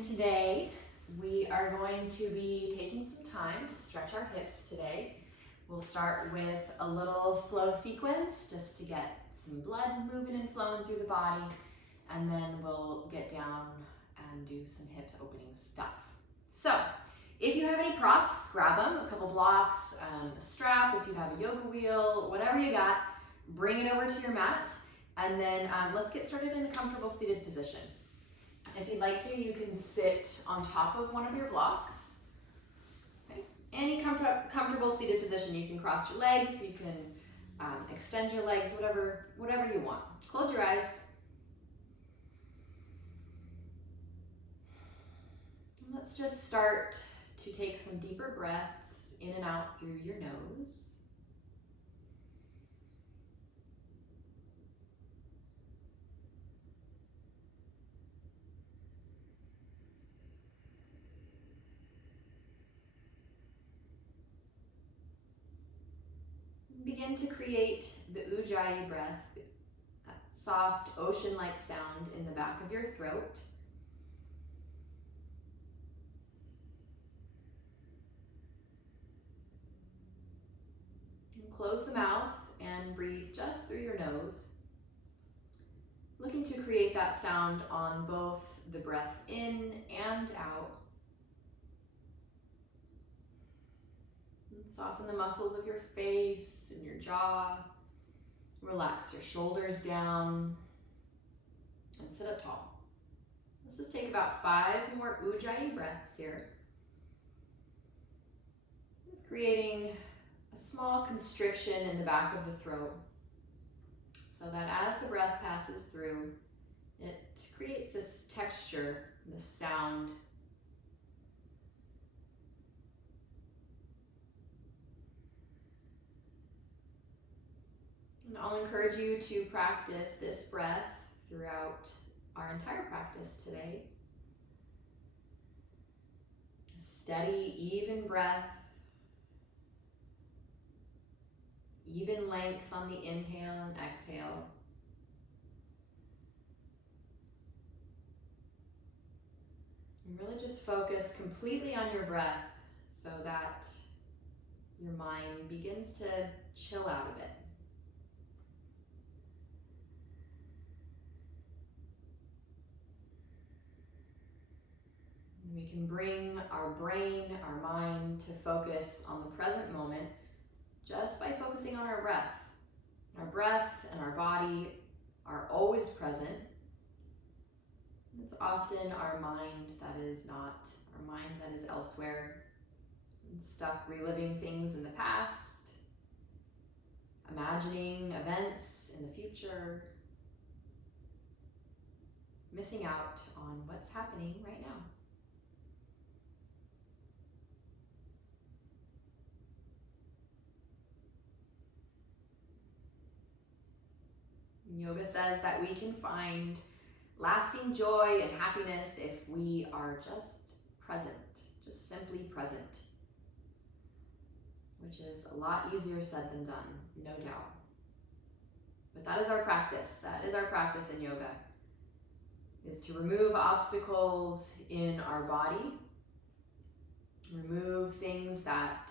And today we are going to be taking some time to stretch our hips today. We'll start with a little flow sequence just to get some blood moving and flowing through the body, and then we'll get down and do some hips opening stuff. So if you have any props, grab them, a couple blocks, a strap, if you have a yoga wheel, whatever you got, bring it over to your mat, and then let's get started in a comfortable seated position. If you'd like to, you can sit on top of one of your blocks. Okay. Any comfortable seated position. You can cross your legs, you can extend your legs, whatever you want. Close your eyes. And let's just start to take some deeper breaths in and out through your nose. Begin to create the Ujjayi breath, that soft ocean-like sound in the back of your throat. And close the mouth and breathe just through your nose. Looking to create that sound on both the breath in and out. Soften the muscles of your face and your jaw. Relax your shoulders down and sit up tall. Let's just take about 5 more Ujjayi breaths here. Just creating a small constriction in the back of the throat so that as the breath passes through, it creates this texture, this sound. And I'll encourage you to practice this breath throughout our entire practice today. A steady, even breath, even length on the inhale and exhale. And really just focus completely on your breath so that your mind begins to chill out a bit. We can bring our brain, our mind to focus on the present moment just by focusing on our breath. Our breath and our body are always present. It's often our mind that is not, our mind that is elsewhere, and stuck reliving things in the past, imagining events in the future, missing out on what's happening right now. Yoga says that we can find lasting joy and happiness if we are just present, just simply present, which is a lot easier said than done, no doubt. But that is our practice. That is our practice in yoga, is to remove obstacles in our body, remove things that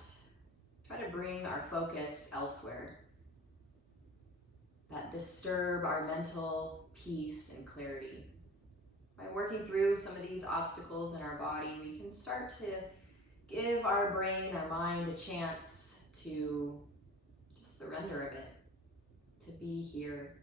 try to bring our focus elsewhere, that disturb our mental peace and clarity. By working through some of these obstacles in our body, we can start to give our brain, our mind a chance to just surrender a bit, to be here.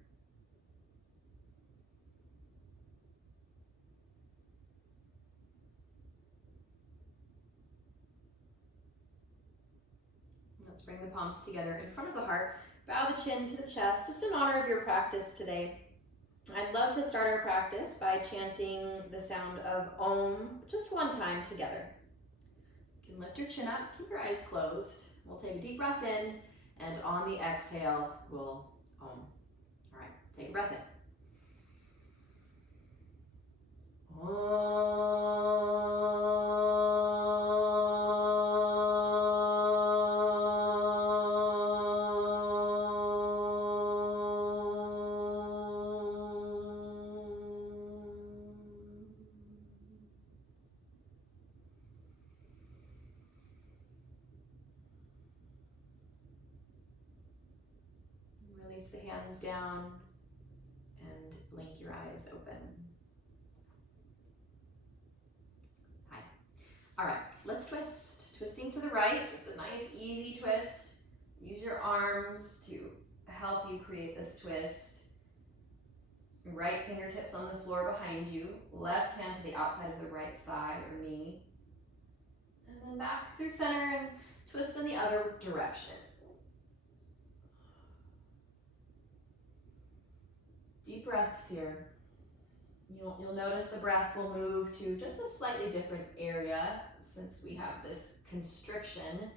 Let's bring the palms together in front of the heart. Bow the chin to the chest, just in honor of your practice today. I'd love to start our practice by chanting the sound of Om just one time together. You can lift your chin up, keep your eyes closed. We'll take a deep breath in, and on the exhale, we'll Om. All right, take a breath in. hands down and blink your eyes open. Hi. All right, let's twist. Twisting to the right, just a nice easy twist. Use your arms to help you create this twist. Right fingertips on the floor behind you. Left hand to the outside of the right thigh or knee. And then back through center and twist in the other direction. Deep breaths here. You'll notice the breath will move to just a slightly different area since we have this constriction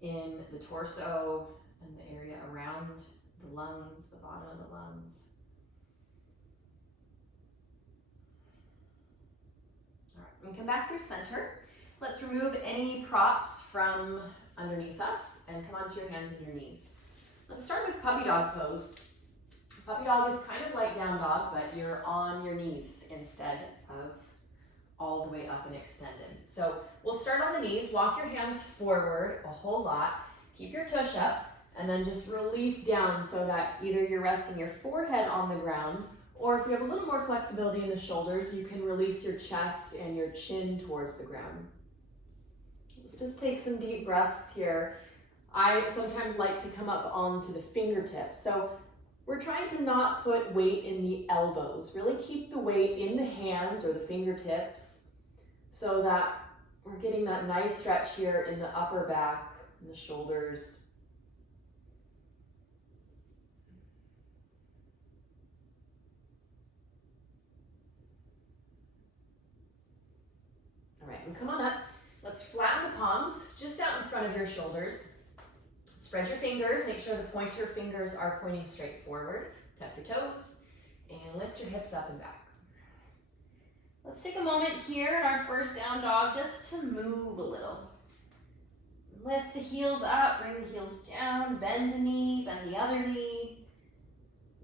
in the torso and the area around the lungs, the bottom of the lungs. All right, and come back through center. Let's remove any props from underneath us and come onto your hands and your knees. Let's start with puppy dog pose. Puppy dog is kind of like down dog, but you're on your knees instead of all the way up and extended. So we'll start on the knees, walk your hands forward a whole lot, keep your tush up, and then just release down so that either you're resting your forehead on the ground, or if you have a little more flexibility in the shoulders, you can release your chest and your chin towards the ground. Let's just take some deep breaths here. I sometimes like to come up onto the fingertips. So we're trying to not put weight in the elbows. Really keep the weight in the hands or the fingertips so that we're getting that nice stretch here in the upper back and the shoulders. All right, and come on up. Let's flatten the palms just out in front of your shoulders. Spread your fingers, make sure the pointer fingers are pointing straight forward. Tuck your toes and lift your hips up and back. Let's take a moment here in our first down dog just to move a little. Lift the heels up, bring the heels down, bend a knee, bend the other knee.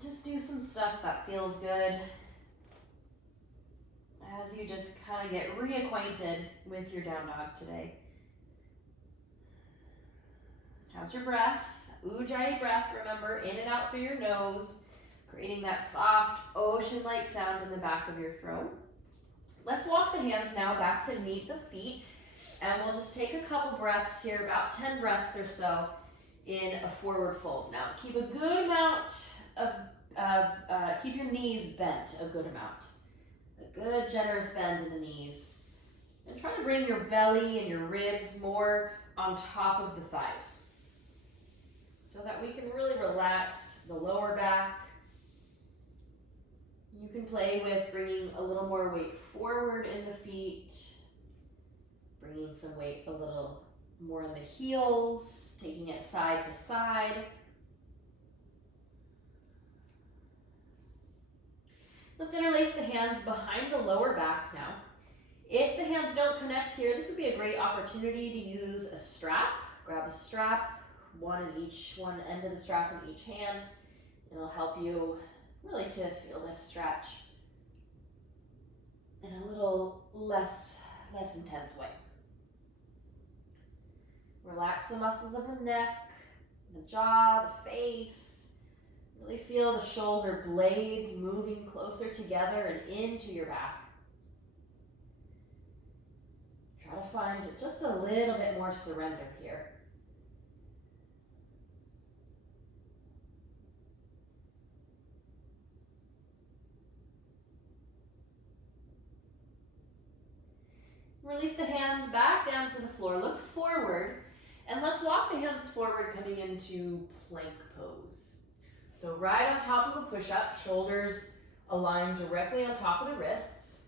Just do some stuff that feels good as you just kind of get reacquainted with your down dog today. How's your breath? Ujjayi breath, remember, in and out through your nose, creating that soft ocean-like sound in the back of your throat. Let's walk the hands now back to meet the feet, and we'll just take a couple breaths here, about 10 breaths or so, in a forward fold. Now, keep a good amount keep your knees bent a good amount. A good generous bend in the knees. And try to bring your belly and your ribs more on top of the thighs, so that we can really relax the lower back. You can play with bringing a little more weight forward in the feet, bringing some weight a little more in the heels, taking it side to side. Let's interlace the hands behind the lower back now. If the hands don't connect here, this would be a great opportunity to use a strap. Grab a strap, one end of the strap in each hand. It'll help you really to feel this stretch in a little less intense way. Relax the muscles of the neck, the jaw, the face. Really feel the shoulder blades moving closer together and into your back. Try to find just a little bit more surrender here. Release the hands back down to the floor. Look forward, and let's walk the hands forward, coming into plank pose. So right on top of a push-up, shoulders aligned directly on top of the wrists.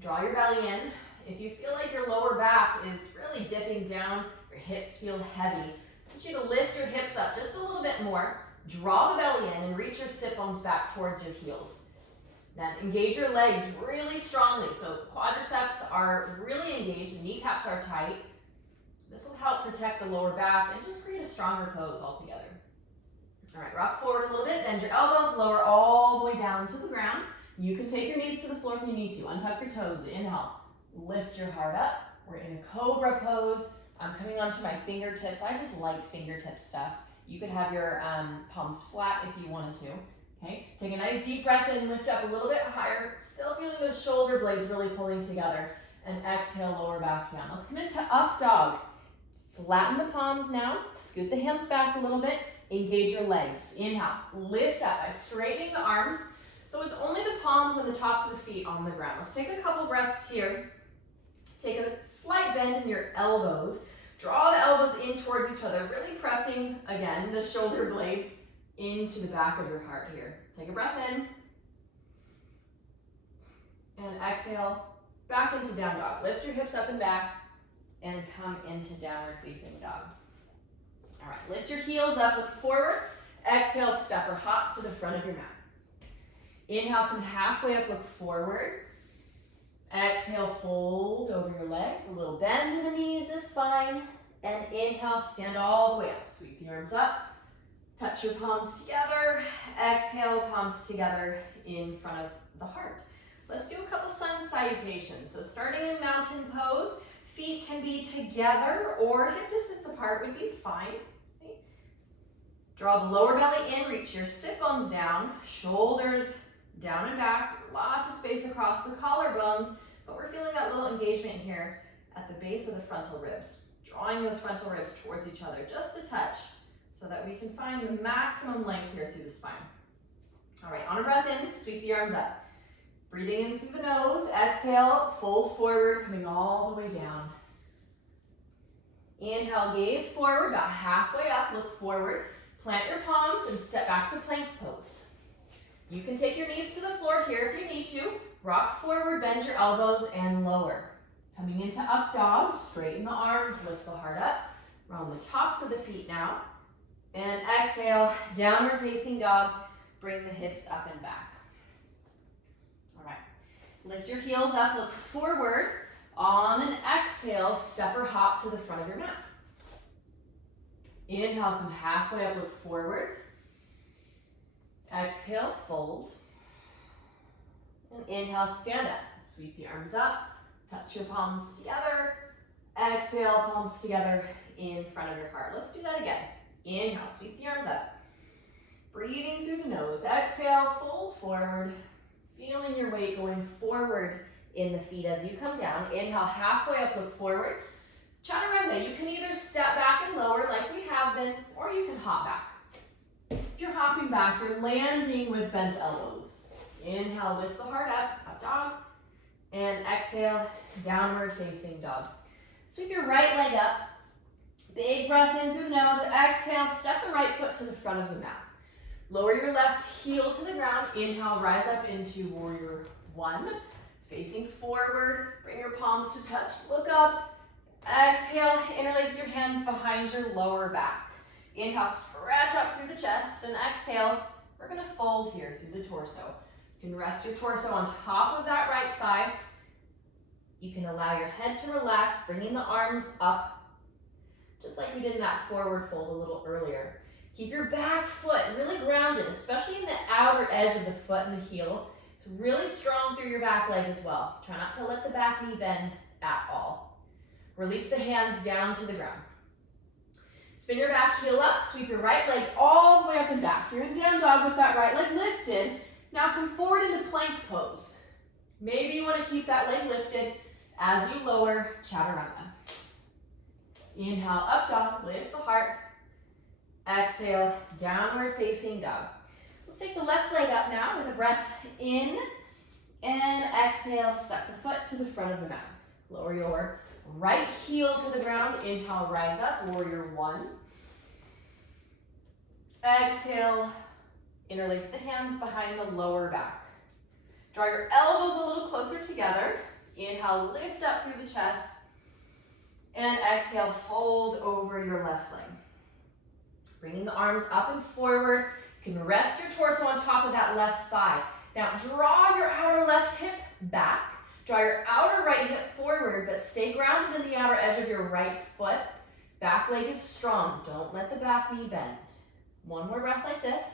Draw your belly in. If you feel like your lower back is really dipping down, your hips feel heavy, I want you to lift your hips up just a little bit more. Draw the belly in and reach your sit bones back towards your heels. Then engage your legs really strongly. So quadriceps are really engaged, the kneecaps are tight. This will help protect the lower back and just create a stronger pose altogether. All right, rock forward a little bit, bend your elbows, lower all the way down to the ground. You can take your knees to the floor if you need to. Untuck your toes, inhale, lift your heart up. We're in a Cobra Pose. I'm coming onto my fingertips. I just like fingertip stuff. You could have your palms flat if you wanted to. Okay, take a nice deep breath in, lift up a little bit higher, still feeling those shoulder blades really pulling together, and exhale, lower back down. Let's come into up dog. Flatten the palms now, scoot the hands back a little bit, engage your legs. Inhale, lift up by straightening the arms, so it's only the palms and the tops of the feet on the ground. Let's take a couple breaths here. Take a slight bend in your elbows. Draw the elbows in towards each other, really pressing, again, the shoulder blades into the back of your heart here. Take a breath in. And exhale, back into down dog. Lift your hips up and back and come into downward facing dog. All right, lift your heels up, look forward. Exhale, step or hop to the front of your mat. Inhale, come halfway up, look forward. Exhale, fold over your legs. A little bend in the knees is fine. And inhale, stand all the way up. Sweep the arms up. Touch your palms together. Exhale, palms together in front of the heart. Let's do a couple sun salutations. So starting in mountain pose, feet can be together or hip distance apart would be fine. Okay. Draw the lower belly in, reach your sit bones down, shoulders down and back, lots of space across the collarbones, but we're feeling that little engagement here at the base of the frontal ribs. Drawing those frontal ribs towards each other just a touch so that we can find the maximum length here through the spine. All right, on a breath in, sweep the arms up. Breathing in through the nose, exhale, fold forward, coming all the way down. Inhale, gaze forward, about halfway up, look forward. Plant your palms and step back to plank pose. You can take your knees to the floor here if you need to. Rock forward, bend your elbows, and lower. Coming into up dog, straighten the arms, lift the heart up. We're on the tops of the feet now. And exhale, downward facing dog. Bring the hips up and back. All right, lift your heels up, look forward. On an exhale, step or hop to the front of your mat. Inhale, come halfway up, look forward. Exhale, fold. And inhale, stand up. Sweep the arms up, touch your palms together. Exhale, palms together in front of your heart. Let's do that again. Inhale, sweep the arms up. Breathing through the nose. Exhale, fold forward. Feeling your weight going forward in the feet as you come down. Inhale, halfway up, look forward. Chaturanga, you can either step back and lower like we have been, or you can hop back. If you're hopping back, you're landing with bent elbows. Inhale, lift the heart up dog. And exhale, downward facing dog. Sweep your right leg up. Big breath in through the nose. Exhale, step the right foot to the front of the mat. Lower your left heel to the ground. Inhale, rise up into warrior one. Facing forward, bring your palms to touch. Look up. Exhale, interlace your hands behind your lower back. Inhale, stretch up through the chest, and exhale, we're gonna fold here through the torso. You can rest your torso on top of that right thigh. You can allow your head to relax, bringing the arms up, just like we did in that forward fold a little earlier. Keep your back foot really grounded, especially in the outer edge of the foot and the heel. It's really strong through your back leg as well. Try not to let the back knee bend at all. Release the hands down to the ground. Spin your back heel up, sweep your right leg all the way up and back. You're in down dog with that right leg lifted. Now come forward into plank pose. Maybe you want to keep that leg lifted as you lower chaturanga. Inhale, up dog, lift the heart. Exhale, downward facing dog. Let's take the left leg up now with a breath in. And exhale, step the foot to the front of the mat. Lower your right heel to the ground. Inhale, rise up, warrior one. Exhale, interlace the hands behind the lower back. Draw your elbows a little closer together. Inhale, lift up through the chest. And exhale, fold over your left leg. Bringing the arms up and forward. You can rest your torso on top of that left thigh. Now draw your outer left hip back. Draw your outer right hip forward, but stay grounded in the outer edge of your right foot. Back leg is strong. Don't let the back knee bend. One more breath like this.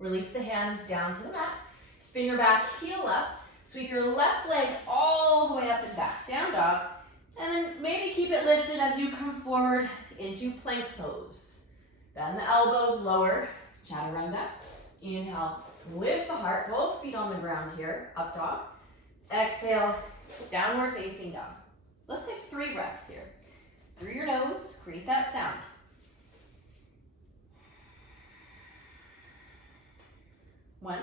Release the hands down to the mat. Spin your back heel up. Sweep your left leg all the way up and back. Down dog. And then maybe keep it lifted as you come forward into plank pose. Bend the elbows, lower, chaturanga. Inhale, lift the heart, both feet on the ground here, up dog. Exhale, downward facing dog. Let's take 3 breaths here. Through your nose, create that sound. 1.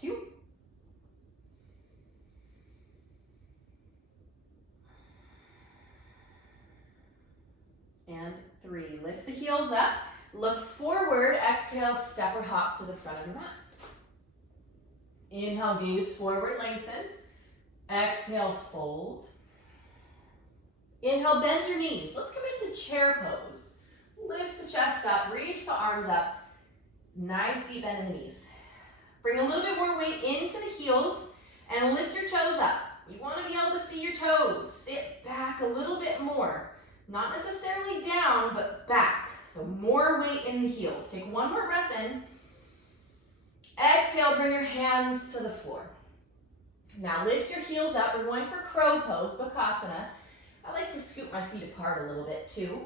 2. And 3. Lift the heels up. Look forward. Exhale, step or hop to the front of your mat. Inhale, gaze forward, lengthen. Exhale, fold. Inhale, bend your knees. Let's come into chair pose. Lift the chest up, reach the arms up. Nice deep bend in the knees. Bring a little bit more weight into the heels and lift your toes up. You want to be able to see your toes. Sit back a little bit more. Not necessarily down, but back. So more weight in the heels. Take 1 more breath in. Exhale, bring your hands to the floor. Now lift your heels up. We're going for crow pose, Bakasana. I like to scoot my feet apart a little bit too.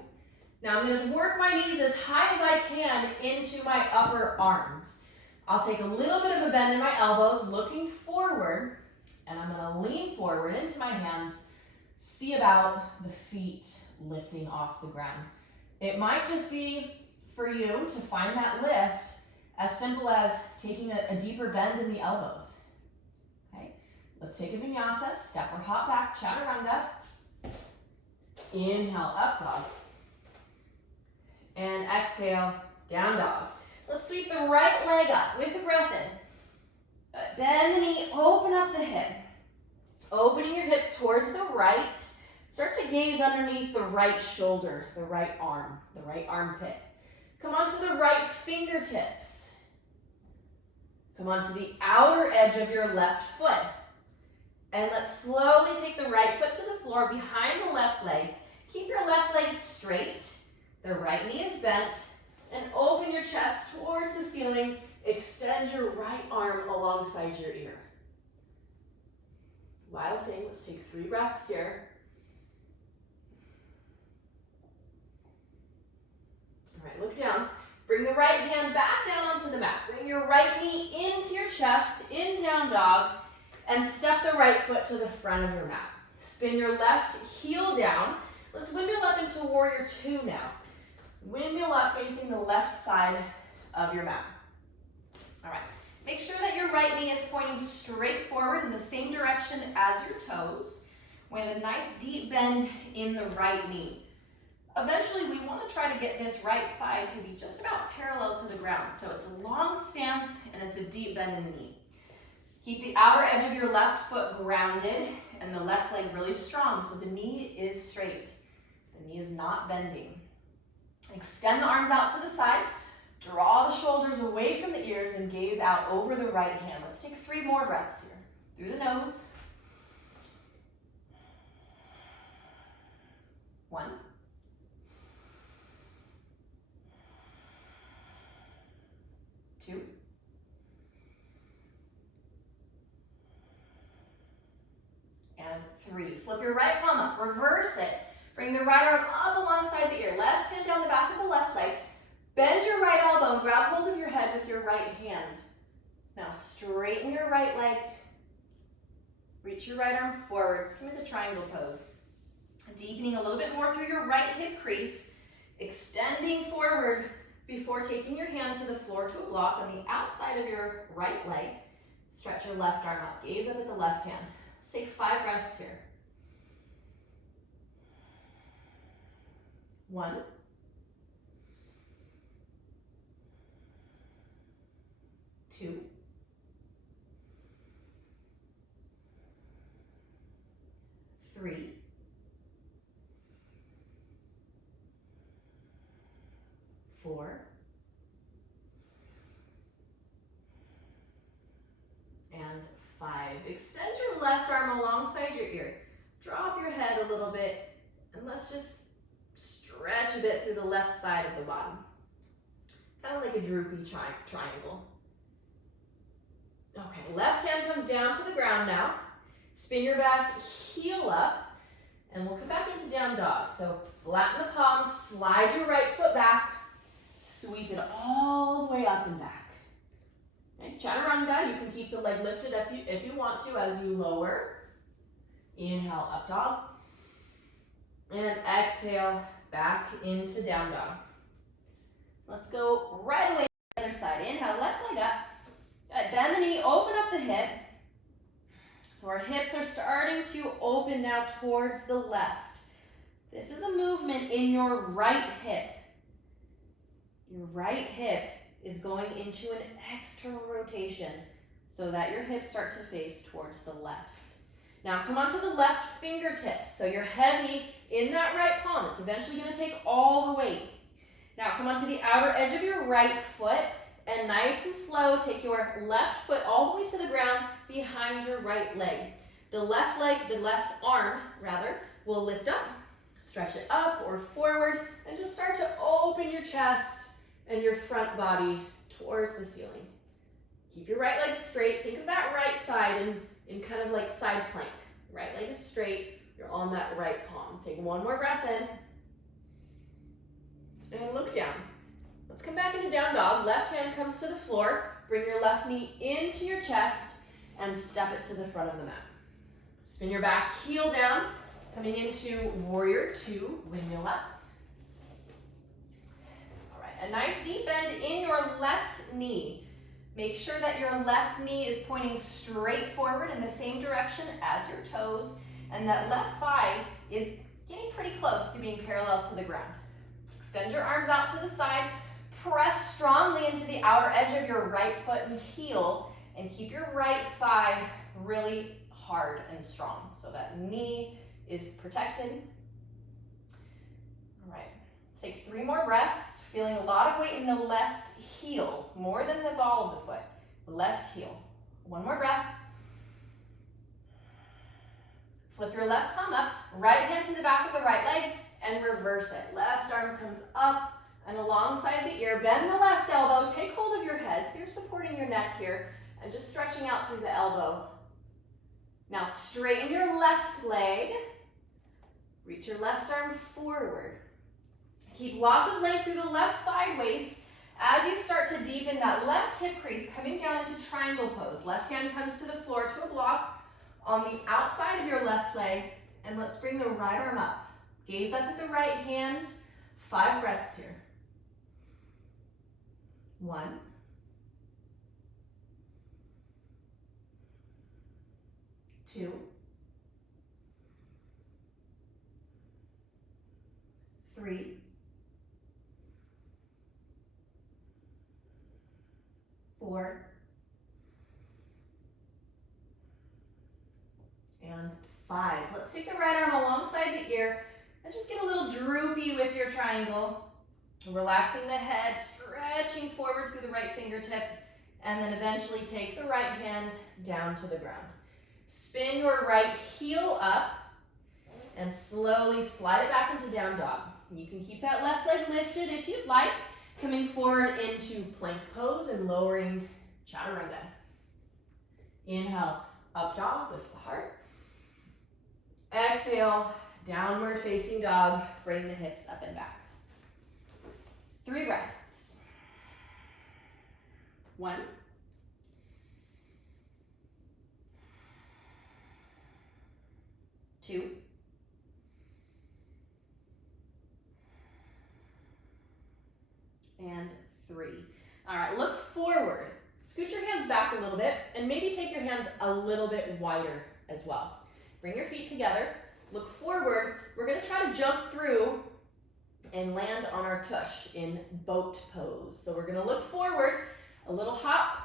Now I'm going to work my knees as high as I can into my upper arms. I'll take a little bit of a bend in my elbows, looking forward, and I'm going to lean forward into my hands. See about the feet lifting off the ground. It might just be for you to find that lift as simple as taking a deeper bend in the elbows. Okay, let's take a vinyasa, step or hop back, chaturanga. Inhale, up dog. And exhale, down dog. Let's sweep the right leg up with a breath in. Bend the knee, open up the hip. Opening your hips towards the right. Start to gaze underneath the right shoulder, the right armpit. Come onto the right fingertips. Come onto the outer edge of your left foot. And let's slowly take the right foot to the floor behind the left leg. Keep your left leg straight. The right knee is bent. And open your chest towards the ceiling. Extend your right arm alongside your ear. Wild thing. Let's take 3 breaths here. All right, look down. Bring the right hand back down onto the mat. Bring your right knee into your chest, in down dog, and step the right foot to the front of your mat. Spin your left heel down. Let's windmill up into warrior 2 now. Windmill up facing the left side of your mat. All right, make sure that your right knee is pointing straight forward in the same direction as your toes, with a nice deep bend in the right knee. Eventually, we want to try to get this right thigh to be just about parallel to the ground. So it's a long stance and it's a deep bend in the knee. Keep the outer edge of your left foot grounded and the left leg really strong so the knee is straight. The knee is not bending. Extend the arms out to the side. Draw the shoulders away from the ears and gaze out over the right hand. Let's take 3 more breaths here. Through the nose. 1. 2. And 3. Flip your right palm up, reverse it. Bring the right arm up alongside the ear. Left hand down the back of the left leg. Bend your right elbow and grab hold of your head with your right hand. Now straighten your right leg. Reach your right arm forwards. Come into triangle pose. Deepening a little bit more through your right hip crease. Extending forward before taking your hand to the floor to a block on the outside of your right leg. Stretch your left arm up. Gaze up at the left hand. Let's take 5 breaths here. 1. 2. 3. 4. And 5. Extend your left arm alongside your ear. Drop your head a little bit, and let's just stretch a bit through the left side of the bottom. Kind of like a droopy triangle. Okay, left hand comes down to the ground now. Spin your back heel up, and we'll come back into down dog. So flatten the palms, slide your right foot back, sweep it all the way up and back. Okay, chaturanga, you can keep the leg lifted if you want to as you lower. Inhale, up dog. And exhale, back into down dog. Let's go right away to the other side. Inhale, left leg up. Good. Bend the knee, open up the hip. So our hips are starting to open now towards the left. This is a movement in your right hip. Your right hip is going into an external rotation so that your hips start to face towards the left. Now come onto the left fingertips. So you're heavy in that right palm. It's eventually going to take all the weight. Now come onto the outer edge of your right foot and nice and slow take your left foot all the way to the ground behind your right leg. The left arm will lift up, stretch it up or forward, and just start to open your chest and your front body towards the ceiling. Keep your right leg straight. Think of that right side in kind of like side plank. Right leg is straight. You're on that right palm. Take one more breath in. And look down. Let's come back into down dog. Left hand comes to the floor. Bring your left knee into your chest and step it to the front of the mat. Spin your back heel down, coming into warrior two, windmill up. All right, a nice deep bend in your left knee. Make sure that your left knee is pointing straight forward in the same direction as your toes, and that left thigh is getting pretty close to being parallel to the ground. Extend your arms out to the side, press strongly into the outer edge of your right foot and heel, and keep your right thigh really hard and strong so that knee is protected. All right, let's take 3 more breaths, feeling a lot of weight in the left heel, more than the ball of the foot, left heel. 1 more breath. Flip your left palm up, right hand to the back of the right leg, and reverse it. Left arm comes up and alongside the ear. Bend the left elbow, take hold of your head, so you're supporting your neck here, and just stretching out through the elbow. Now straighten your left leg, reach your left arm forward. Keep lots of length through the left side waist as you start to deepen that left hip crease, coming down into triangle pose. Left hand comes to the floor to a block on the outside of your left leg, and let's bring the right arm up. Gaze up at the right hand. 5 breaths here. 1. 2. 3. 4. And 5. Let's take the right arm alongside the ear and just get a little droopy with your triangle. Relaxing the head, stretching forward through the right fingertips, and then eventually take the right hand down to the ground. Spin your right heel up and slowly slide it back into down dog. You can keep that left leg lifted if you'd like, coming forward into plank pose and lowering chaturanga. Inhale, up dog, lift the heart. Exhale, downward facing dog, bring the hips up and back. 3 breaths. 1. 2. 3. All right, look forward. Scoot your hands back a little bit and maybe take your hands a little bit wider as well. Bring your feet together, look forward. We're gonna try to jump through and land on our tush in boat pose. So we're gonna look forward, a little hop,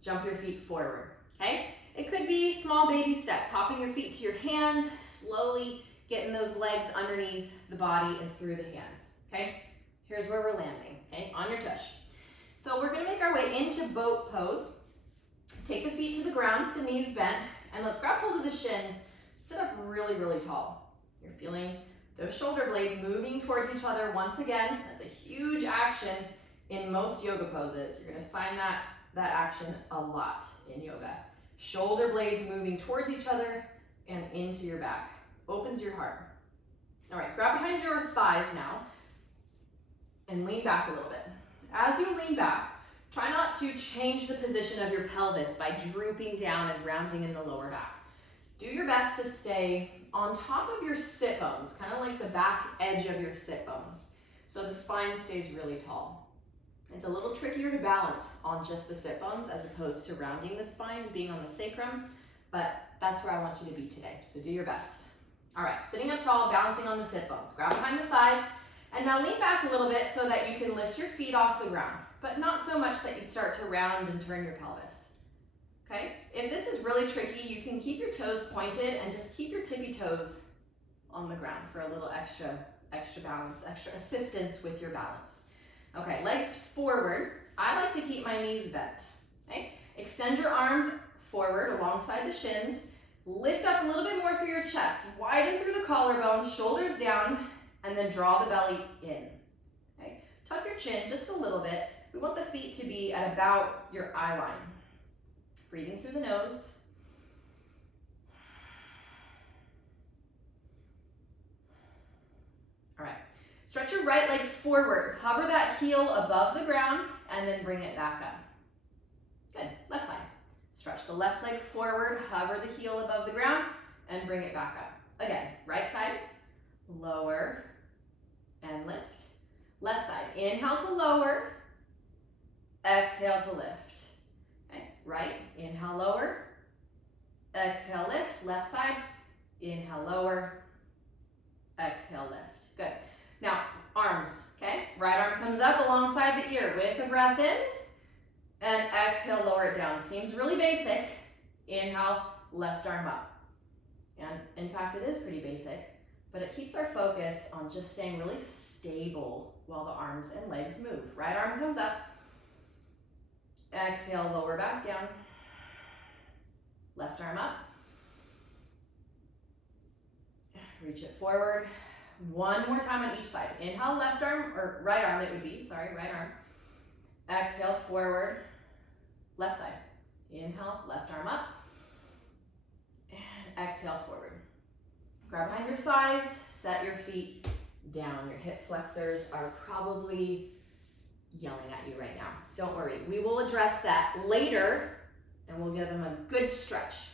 jump your feet forward, okay? It could be small baby steps, hopping your feet to your hands, slowly getting those legs underneath the body and through the hands, okay? Here's where we're landing, okay, on your tush. So we're gonna make our way into boat pose. Take the feet to the ground, the knees bent, and let's grab hold of the shins. Sit up really, really tall. You're feeling those shoulder blades moving towards each other once again. That's a huge action in most yoga poses. You're gonna find that that action a lot in yoga. Shoulder blades moving towards each other and into your back. Opens your heart. All right, grab behind your thighs now and lean back a little bit. As you lean back, try not to change the position of your pelvis by drooping down and rounding in the lower back. Do your best to stay on top of your sit bones, kind of like the back edge of your sit bones, so the spine stays really tall. It's a little trickier to balance on just the sit bones as opposed to rounding the spine, being on the sacrum, but that's where I want you to be today, so do your best. All right, sitting up tall, balancing on the sit bones. Grab behind the thighs, and now lean back a little bit so that you can lift your feet off the ground, but not so much that you start to round and turn your pelvis. Okay, if this is really tricky, you can keep your toes pointed and just keep your tippy toes on the ground for a little extra balance, extra assistance with your balance. Okay, legs forward. I like to keep my knees bent. Okay, extend your arms forward alongside the shins. Lift up a little bit more through your chest. Widen through the collarbones, shoulders down, and then draw the belly in. Okay, tuck your chin just a little bit. We want the feet to be at about your eye line. Breathing through the nose. All right, stretch your right leg forward. Hover that heel above the ground and then bring it back up. Good, left side. Stretch the left leg forward, hover the heel above the ground and bring it back up. Again, right side, lower and lift. Left side, inhale to lower, exhale to lift. Right, inhale, lower, exhale, lift. Left side, inhale, lower, exhale, lift. Good. Now, arms, okay? Right arm comes up alongside the ear with a breath in, and exhale, lower it down. Seems really basic. Inhale, left arm up. And in fact, it is pretty basic, but it keeps our focus on just staying really stable while the arms and legs move. Right arm comes up. Exhale, lower back down. Left arm up. Reach it forward. One more time on each side. Inhale, left arm, or right arm it would be, sorry, right arm. Exhale, forward. Left side. Inhale, left arm up. And exhale, forward. Grab behind your thighs, set your feet down. Your hip flexors are probably yelling at you right now. Don't worry, we will address that later and we'll give them a good stretch.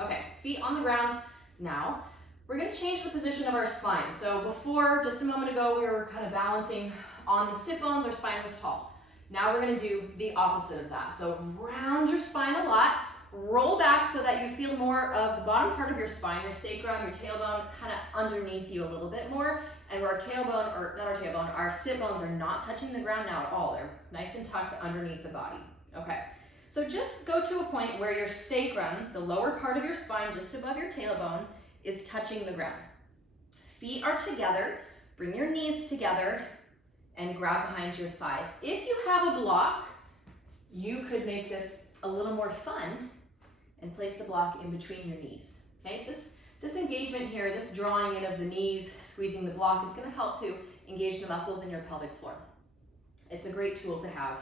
Okay, feet on the ground. Now, we're gonna change the position of our spine. So before, just a moment ago, we were kind of balancing on the sit bones, our spine was tall. Now we're gonna do the opposite of that. So round your spine a lot, roll back so that you feel more of the bottom part of your spine, your sacrum, your tailbone, kind of underneath you a little bit more. And where our tailbone, or not our tailbone, our sit bones are not touching the ground now at all. They're nice and tucked underneath the body. Okay, so just go to a point where your sacrum, the lower part of your spine, just above your tailbone, is touching the ground. Feet are together, bring your knees together, and grab behind your thighs. If you have a block, you could make this a little more fun and place the block in between your knees. Okay, this engagement here, this drawing in of the knees, squeezing the block, is going to help to engage the muscles in your pelvic floor. It's a great tool to have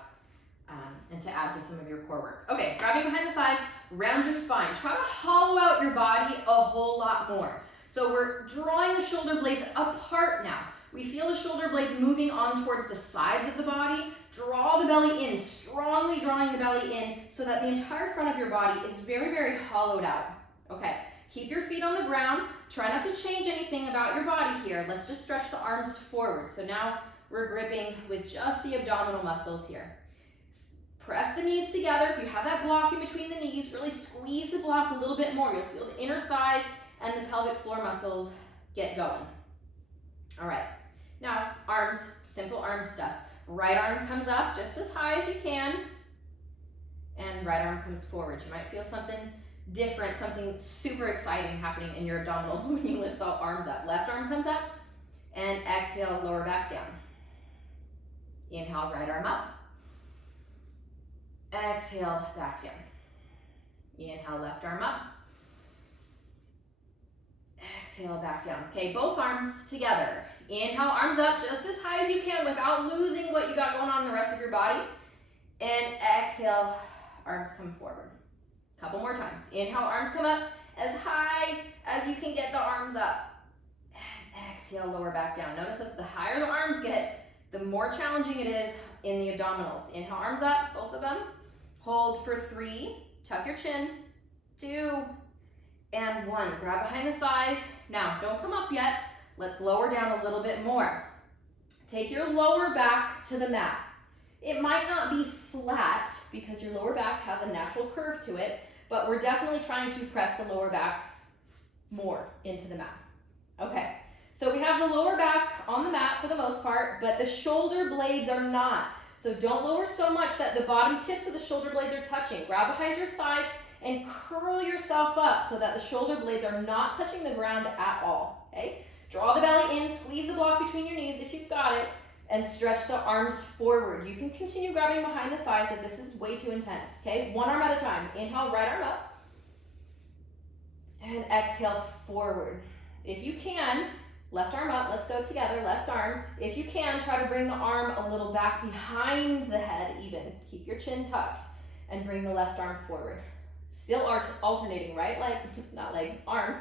and to add to some of your core work. Okay, grabbing behind the thighs, round your spine. Try to hollow out your body a whole lot more. So we're drawing the shoulder blades apart now. We feel the shoulder blades moving on towards the sides of the body. Draw the belly in, strongly drawing the belly in so that the entire front of your body is very, very hollowed out. Okay. Keep your feet on the ground. Try not to change anything about your body here. Let's just stretch the arms forward. So now we're gripping with just the abdominal muscles here. Press the knees together. If you have that block in between the knees, really squeeze the block a little bit more. You'll feel the inner thighs and the pelvic floor muscles get going. All right. Now, arms, simple arm stuff. Right arm comes up just as high as you can, and right arm comes forward. You might feel something different, something super exciting happening in your abdominals when you lift the arms up. Left arm comes up, and exhale, lower back down. Inhale, right arm up. Exhale, back down. Inhale, left arm up. Exhale, back down. Okay, both arms together. Inhale, arms up just as high as you can without losing what you got going on in the rest of your body. And exhale, arms come forward. Couple more times. Inhale, arms come up as high as you can get the arms up. And exhale, lower back down. Notice that the higher the arms get, the more challenging it is in the abdominals. Inhale, arms up, both of them. Hold for 3, tuck your chin, 2, and 1. Grab behind the thighs. Now, don't come up yet. Let's lower down a little bit more. Take your lower back to the mat. It might not be flat because your lower back has a natural curve to it, but we're definitely trying to press the lower back more into the mat. Okay, so we have the lower back on the mat for the most part, but the shoulder blades are not. So don't lower so much that the bottom tips of the shoulder blades are touching. Grab behind your thighs and curl yourself up so that the shoulder blades are not touching the ground at all, okay? Draw the belly in, squeeze the block between your knees if you've got it, and stretch the arms forward. You can continue grabbing behind the thighs if this is way too intense, okay? One arm at a time. Inhale, right arm up. And exhale, forward. If you can, left arm up, let's go together, left arm. If you can, try to bring the arm a little back behind the head even. Keep your chin tucked and bring the left arm forward. Still alternating, right? Not leg, arm.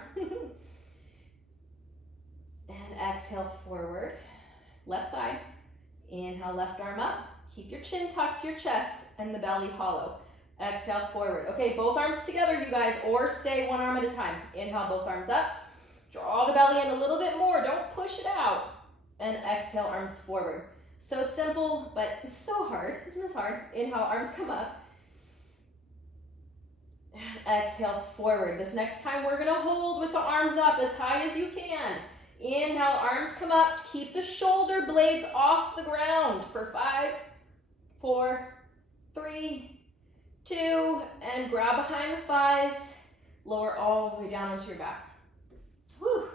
And exhale, forward. Left side. Inhale, left arm up. Keep your chin tucked to your chest and the belly hollow. Exhale, forward. Okay, both arms together, you guys, or stay one arm at a time. Inhale, both arms up. Draw the belly in a little bit more. Don't push it out. And exhale, arms forward. So simple, but so hard. Isn't this hard? Inhale, arms come up. And exhale, forward. This next time, we're going to hold with the arms up as high as you can. Inhale, arms come up. Keep the shoulder blades off the ground for 5, 4, 3, 2, and grab behind the thighs. Lower all the way down onto your back. Whew.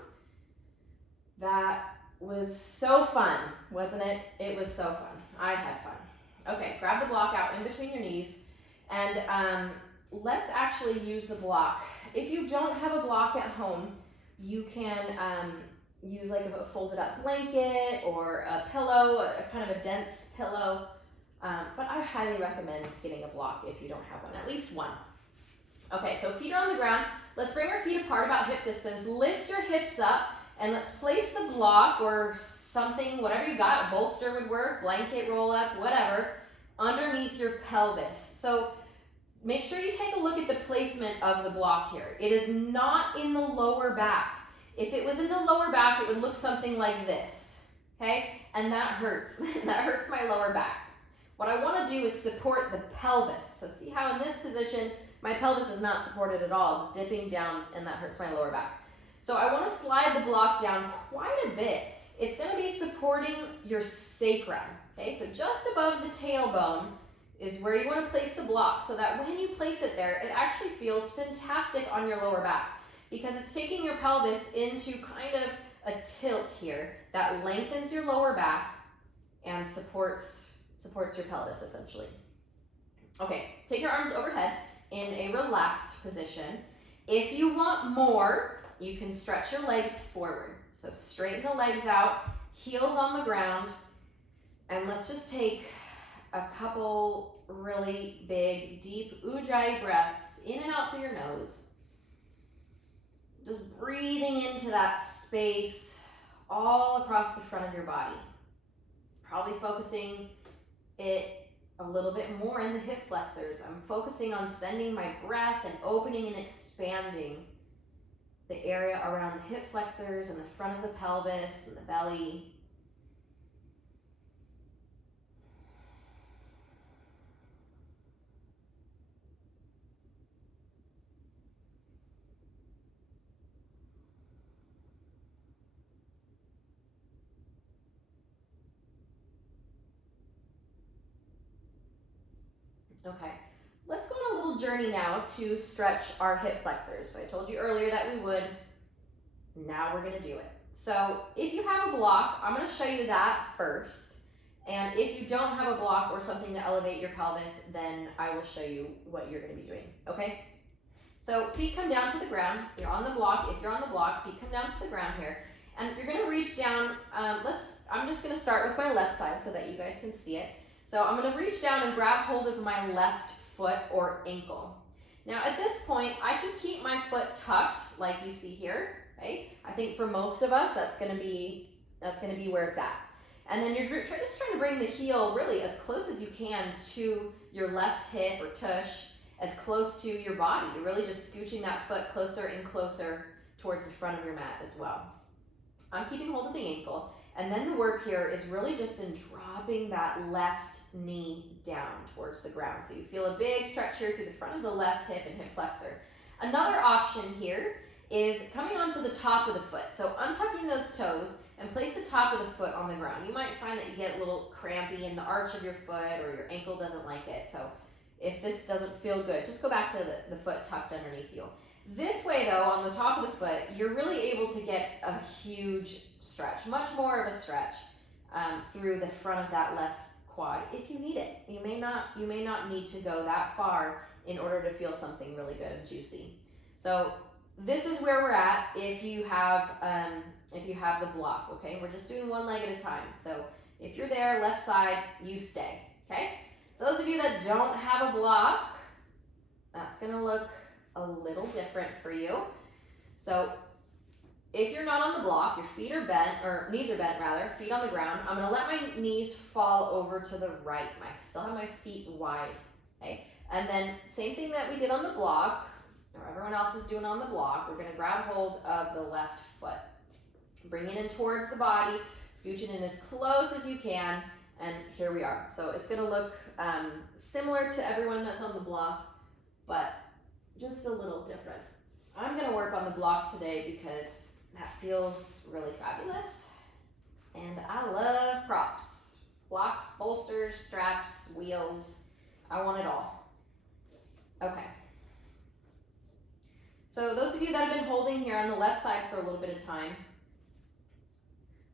That was so fun, wasn't it? It was so fun. I had fun. Okay, grab the block out in between your knees, and let's actually use the block. If you don't have a block at home, you can use like a folded up blanket or a pillow, a kind of a dense pillow. But I highly recommend getting a block if you don't have one, at least one. Okay, so feet are on the ground. Let's bring our feet apart about hip distance. Lift your hips up and let's place the block or something, whatever you got, a bolster would work, blanket, roll up, whatever, underneath your pelvis. So make sure you take a look at the placement of the block here. It is not in the lower back. If it was in the lower back, it would look something like this, okay? And that hurts. That hurts my lower back. What I want to do is support the pelvis. So see how in this position, my pelvis is not supported at all. It's dipping down, and that hurts my lower back. So I want to slide the block down quite a bit. It's going to be supporting your sacrum, okay? So just above the tailbone is where you want to place the block so that when you place it there, it actually feels fantastic on your lower back, because it's taking your pelvis into kind of a tilt here that lengthens your lower back and supports your pelvis essentially. Okay, take your arms overhead in a relaxed position. If you want more, you can stretch your legs forward. So straighten the legs out, heels on the ground, and let's just take a couple really big, deep Ujjayi breaths in and out through your nose. Just breathing into that space all across the front of your body. Probably focusing it a little bit more in the hip flexors. I'm focusing on sending my breath and opening and expanding the area around the hip flexors and the front of the pelvis and the belly. Okay, let's go on a little journey now to stretch our hip flexors. So I told you earlier that we would. Now we're gonna do it. So if you have a block, I'm gonna show you that first. And if you don't have a block or something to elevate your pelvis, then I will show you what you're gonna be doing, okay? So feet come down to the ground. You're on the block. If you're on the block, feet come down to the ground here. And you're gonna reach down, I'm just gonna start with my left side so that you guys can see it. So I'm gonna reach down and grab hold of my left foot or ankle. Now at this point, I can keep my foot tucked like you see here, right? I think for most of us, that's gonna be where it's at. And then you're just trying to bring the heel really as close as you can to your left hip or tush, as close to your body. You're really just scooching that foot closer and closer towards the front of your mat as well. I'm keeping hold of the ankle. And then the work here is really just in dropping that left knee down towards the ground. So you feel a big stretch here through the front of the left hip and hip flexor. Another option here is coming onto the top of the foot. So untucking those toes and place the top of the foot on the ground. You might find that you get a little crampy in the arch of your foot or your ankle doesn't like it. So if this doesn't feel good, just go back to the foot tucked underneath you. This way though, on the top of the foot, you're really able to get a huge stretch, much more of a stretch through the front of that left quad if you need it. You may not need to go that far in order to feel something really good and juicy. So this is where we're at if you have the block, okay? We're just doing one leg at a time. So if you're there, left side, you stay, okay? Those of you that don't have a block, that's gonna look a little different for you. So if you're not on the block, your feet are bent, or knees are bent rather, feet on the ground, I'm gonna let my knees fall over to the right. I still have my feet wide, okay? And then same thing that we did on the block, or everyone else is doing on the block, we're gonna grab hold of the left foot. Bring it in towards the body, scooch it in as close as you can, and here we are. So it's gonna look similar to everyone that's on the block, but just a little different. I'm gonna work on the block today because that feels really fabulous. And I love props. Blocks, bolsters, straps, wheels, I want it all. Okay. So those of you that have been holding here on the left side for a little bit of time,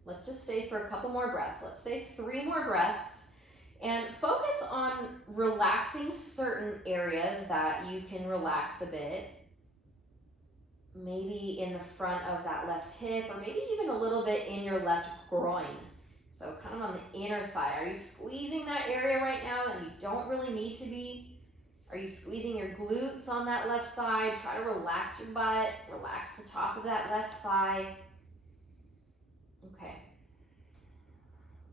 let's just stay for a couple more breaths. Let's say 3 more breaths and focus on relaxing certain areas that you can relax a bit. Maybe in the front of that left hip or maybe even a little bit in your left groin. So kind of on the inner thigh. Are you squeezing that area right now that you don't really need to be? Are you squeezing your glutes on that left side? Try to relax your butt, relax the top of that left thigh. Okay.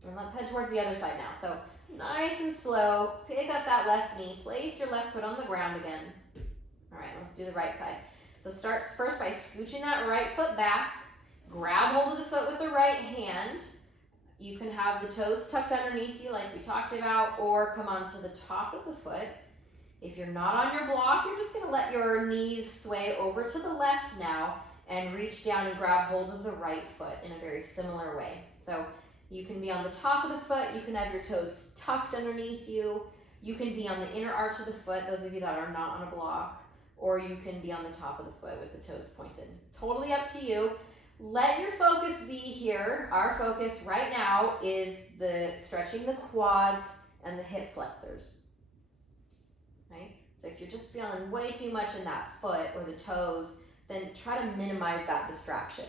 And let's head towards the other side now. So nice and slow, pick up that left knee, place your left foot on the ground again. All right, let's do the right side. So start first by scooching that right foot back, grab hold of the foot with the right hand. You can have the toes tucked underneath you like we talked about, or come onto the top of the foot. If you're not on your block, you're just gonna let your knees sway over to the left now and reach down and grab hold of the right foot in a very similar way. So you can be on the top of the foot, you can have your toes tucked underneath you, you can be on the inner arch of the foot, those of you that are not on a block, or you can be on the top of the foot with the toes pointed. Totally up to you. Let your focus be here. Our focus right now is the stretching the quads and the hip flexors, right? So if you're just feeling way too much in that foot or the toes, then try to minimize that distraction,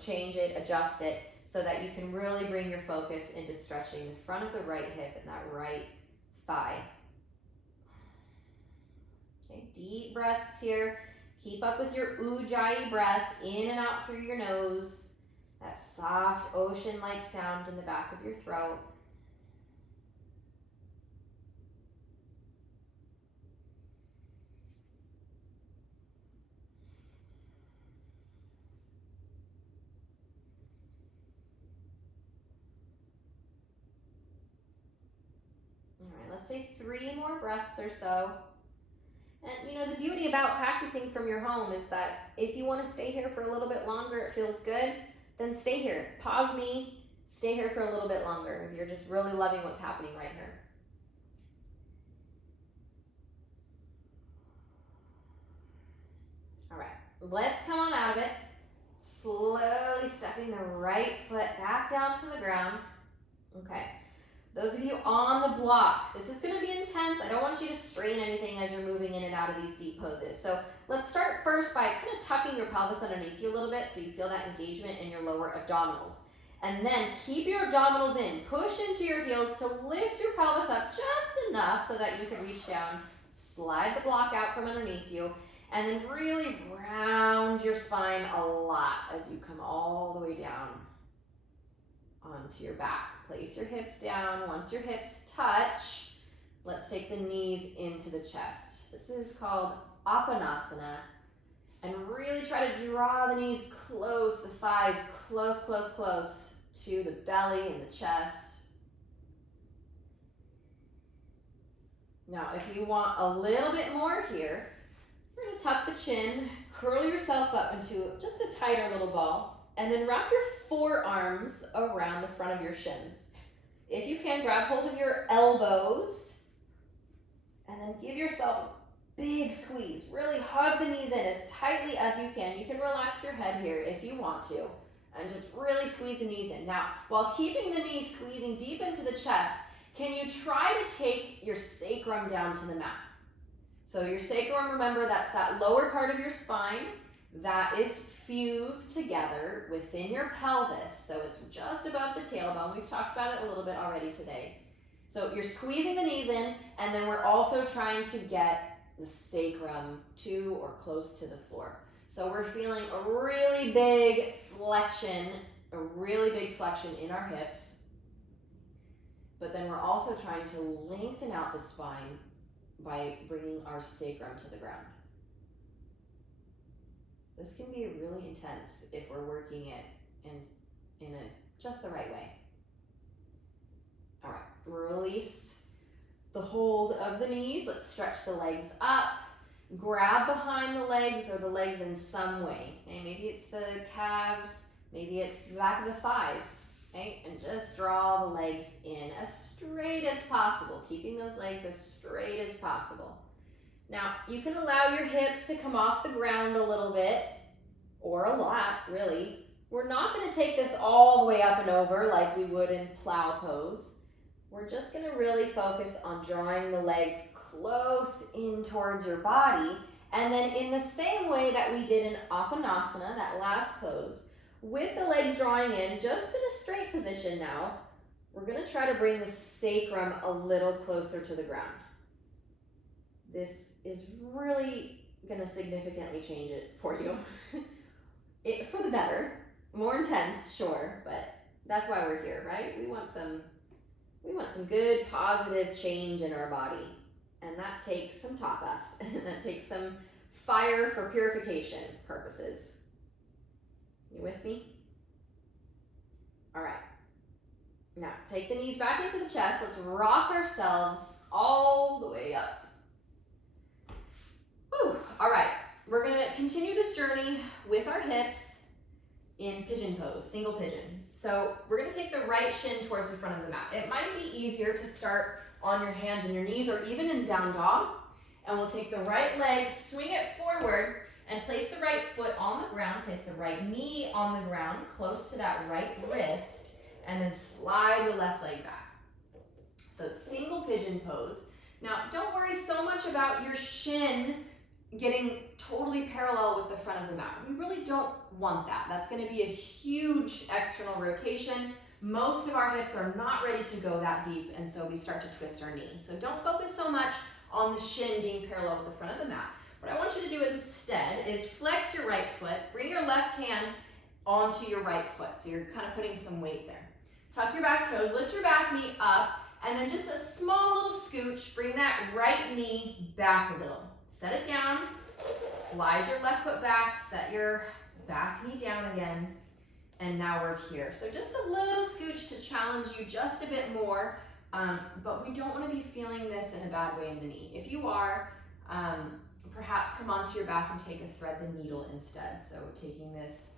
change it, adjust it, so that you can really bring your focus into stretching the front of the right hip and that right thigh. Okay, deep breaths here. Keep up with your ujjayi breath, in and out through your nose. That soft ocean-like sound in the back of your throat. Let's say 3 more breaths or so. And the beauty about practicing from your home is that if you want to stay here for a little bit longer, it feels good, then stay here. Pause me, stay here for a little bit longer if you're just really loving what's happening right here. All right, let's come on out of it. Slowly stepping the right foot back down to the ground. Okay. Those of you on the block, this is gonna be intense. I don't want you to strain anything as you're moving in and out of these deep poses. So let's start first by kind of tucking your pelvis underneath you a little bit so you feel that engagement in your lower abdominals. And then keep your abdominals in. Push into your heels to lift your pelvis up just enough so that you can reach down. Slide the block out from underneath you. And then really round your spine a lot as you come all the way down onto your back. Place your hips down. Once your hips touch, let's take the knees into the chest. This is called Apanasana. And really try to draw the knees close, the thighs close, close, close to the belly and the chest. Now, if you want a little bit more here, we're going to tuck the chin, curl yourself up into just a tighter little ball, and then wrap your forearms around the front of your shins. If you can, grab hold of your elbows, and then give yourself big squeeze. Really hug the knees in as tightly as you can. You can relax your head here if you want to. And just really squeeze the knees in. Now, while keeping the knees squeezing deep into the chest, can you try to take your sacrum down to the mat? So your sacrum, remember, that's that lower part of your spine that is fused together within your pelvis. So it's just above the tailbone. We've talked about it a little bit already today. So you're squeezing the knees in, and then we're also trying to get the sacrum to or close to the floor. So we're feeling a really big flexion in our hips, but then we're also trying to lengthen out the spine by bringing our sacrum to the ground. This can be really intense if we're working it in just the right way. All right, release the hold of the knees. Let's stretch the legs up. Grab behind the legs or the legs in some way. Okay? Maybe it's the calves, maybe it's the back of the thighs. Okay? And just draw the legs in as straight as possible, keeping those legs as straight as possible. Now, you can allow your hips to come off the ground a little bit, or a lot, really. We're not going to take this all the way up and over like we would in Plow Pose. We're just going to really focus on drawing the legs close in towards your body. And then in the same way that we did in Apanasana, that last pose, with the legs drawing in, just in a straight position now, we're going to try to bring the sacrum a little closer to the ground. This is really going to significantly change it for you. For the better. More intense, sure, but that's why we're here, right? We want some good, positive change in our body. And that takes some tapas. That takes some fire for purification purposes. You with me? All right. Now, take the knees back into the chest. Let's rock ourselves all the way up. Whew. All right. We're going to continue this journey with our hips in pigeon pose, single pigeon. So we're going to take the right shin towards the front of the mat. It might be easier to start on your hands and your knees or even in down dog. And we'll take the right leg, swing it forward, and place the right foot on the ground. Place the right knee on the ground, close to that right wrist, and then slide the left leg back. So single pigeon pose. Now, don't worry so much about your shin getting totally parallel with the front of the mat. We really don't want that. That's going to be a huge external rotation. Most of our hips are not ready to go that deep, and so we start to twist our knee. So don't focus so much on the shin being parallel with the front of the mat. What I want you to do instead is flex your right foot, bring your left hand onto your right foot. So you're kind of putting some weight there. Tuck your back toes, lift your back knee up, and then just a small little scooch, bring that right knee back a little. Set it down, slide your left foot back, set your back knee down again, and now we're here. So just a little scooch to challenge you just a bit more, but we don't want to be feeling this in a bad way in the knee. If you are, perhaps come onto your back and take a thread the needle instead. So taking this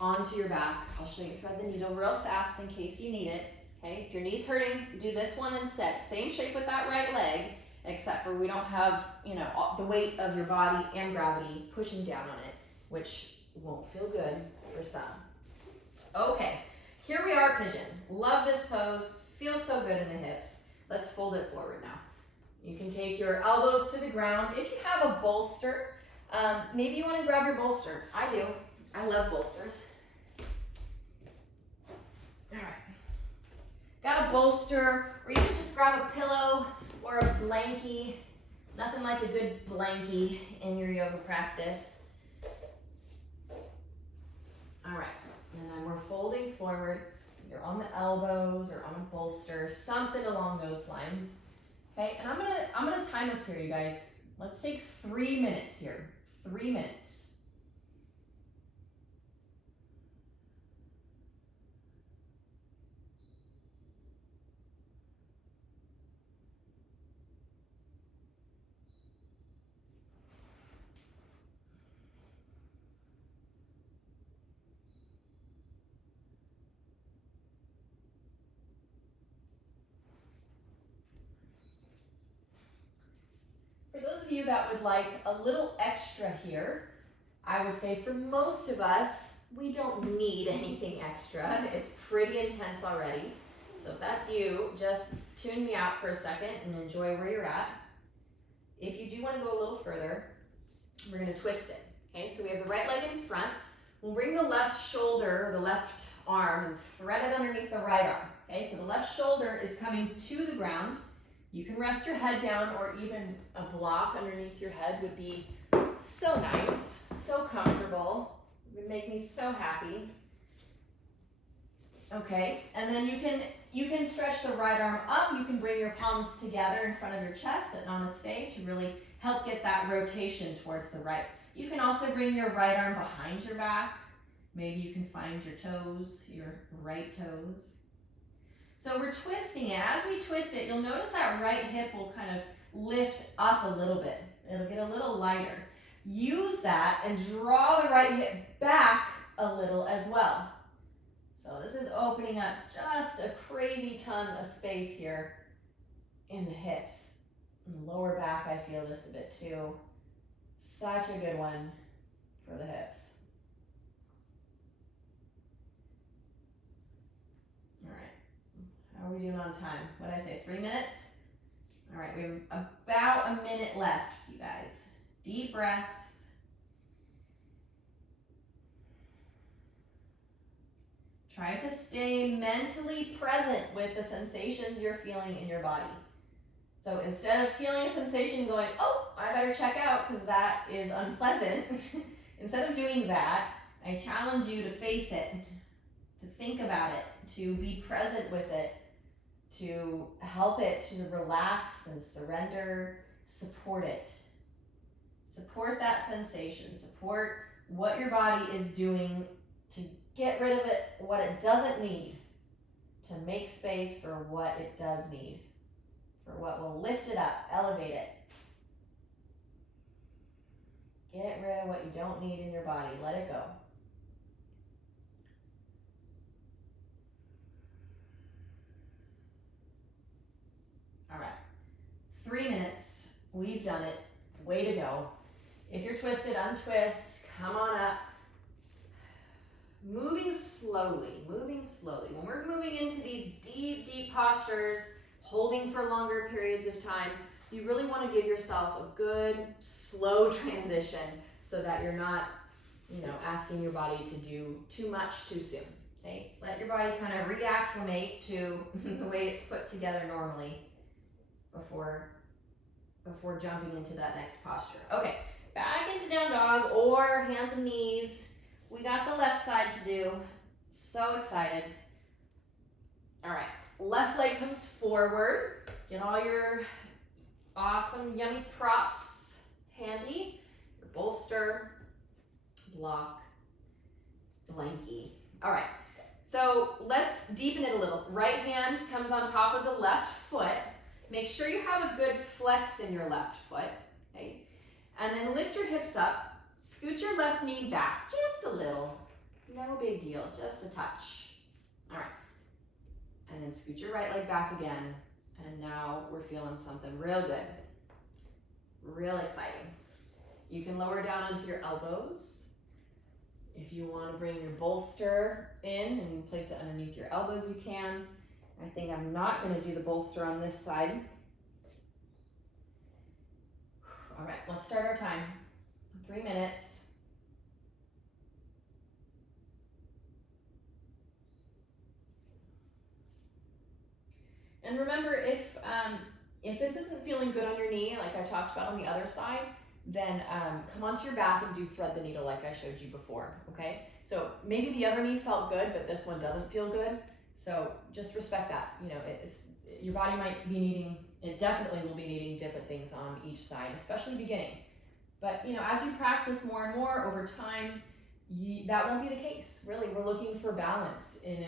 onto your back, I'll show you thread the needle real fast in case you need it. Okay, if your knee's hurting, do this one instead. Same shape with that right leg, except for we don't have, the weight of your body and gravity pushing down on it, which won't feel good for some. Okay, here we are, pigeon. Love this pose, feels so good in the hips. Let's fold it forward now. You can take your elbows to the ground. If you have a bolster, maybe you want to grab your bolster. I do. I love bolsters. bolster, or even just grab a pillow or a blankie. Nothing like a good blankie in your yoga practice. All right, and then we're folding forward, either on the elbows or on a bolster, something along those lines. Okay, and I'm gonna time us here, you guys. Let's take 3 minutes here. 3 minutes. For those of you that would like a little extra here, I would say for most of us, we don't need anything extra. It's pretty intense already. So if that's you, just tune me out for a second and enjoy where you're at. If you do want to go a little further, we're going to twist it. Okay, so we have the right leg in front. We'll bring the left shoulder, the left arm, and thread it underneath the right arm. Okay, so the left shoulder is coming to the ground. You can rest your head down, or even a block underneath your head would be so nice, so comfortable. It would make me so happy. Okay, and then you can stretch the right arm up. You can bring your palms together in front of your chest at namaste to really help get that rotation towards the right. You can also bring your right arm behind your back. Maybe you can find your toes, your right toes. So we're twisting it. As we twist it, you'll notice that right hip will kind of lift up a little bit. It'll get a little lighter. Use that and draw the right hip back a little as well. So this is opening up just a crazy ton of space here in the hips. In the lower back, I feel this a bit too. Such a good one for the hips. All right. How are we doing on time? What did I say, 3 minutes? All right, we have about a minute left, you guys. Deep breaths. Try to stay mentally present with the sensations you're feeling in your body. So instead of feeling a sensation going, oh, I better check out because that is unpleasant, instead of doing that, I challenge you to face it, to think about it, to be present with it, to help it to relax and surrender, support it. Support that sensation, support what your body is doing to get rid of it, what it doesn't need, to make space for what it does need, for what will lift it up, elevate it. Get rid of what you don't need in your body, let it go. All right, 3 minutes, we've done it, way to go. If you're twisted, untwist, come on up. Moving slowly, moving slowly. When we're moving into these deep, deep postures, holding for longer periods of time, you really want to give yourself a good, slow transition so that you're not, asking your body to do too much too soon. Okay? Let your body kind of reacclimate to the way it's put together normally before jumping into that next posture. Okay, back into down dog or hands and knees. We got the left side to do. So excited. All right, left leg comes forward. Get all your awesome, yummy props handy. Your bolster, block, blankie. All right, so let's deepen it a little. Right hand comes on top of the left foot. Make sure you have a good flex in your left foot, okay? And then lift your hips up. Scoot your left knee back just a little. No big deal, just a touch. All right. And then scoot your right leg back again. And now we're feeling something real good. Real exciting. You can lower down onto your elbows. If you want to bring your bolster in and place it underneath your elbows, you can. I think I'm not going to do the bolster on this side. All right, let's start our time. 3 minutes. And remember, if this isn't feeling good on your knee, like I talked about on the other side, then come onto your back and do thread the needle like I showed you before, okay? So maybe the other knee felt good, but this one doesn't feel good. So just respect that. You know, your body might be needing, it definitely will be needing different things on each side, especially beginning. But you know, as you practice more and more over time, that won't be the case. Really, we're looking for balance in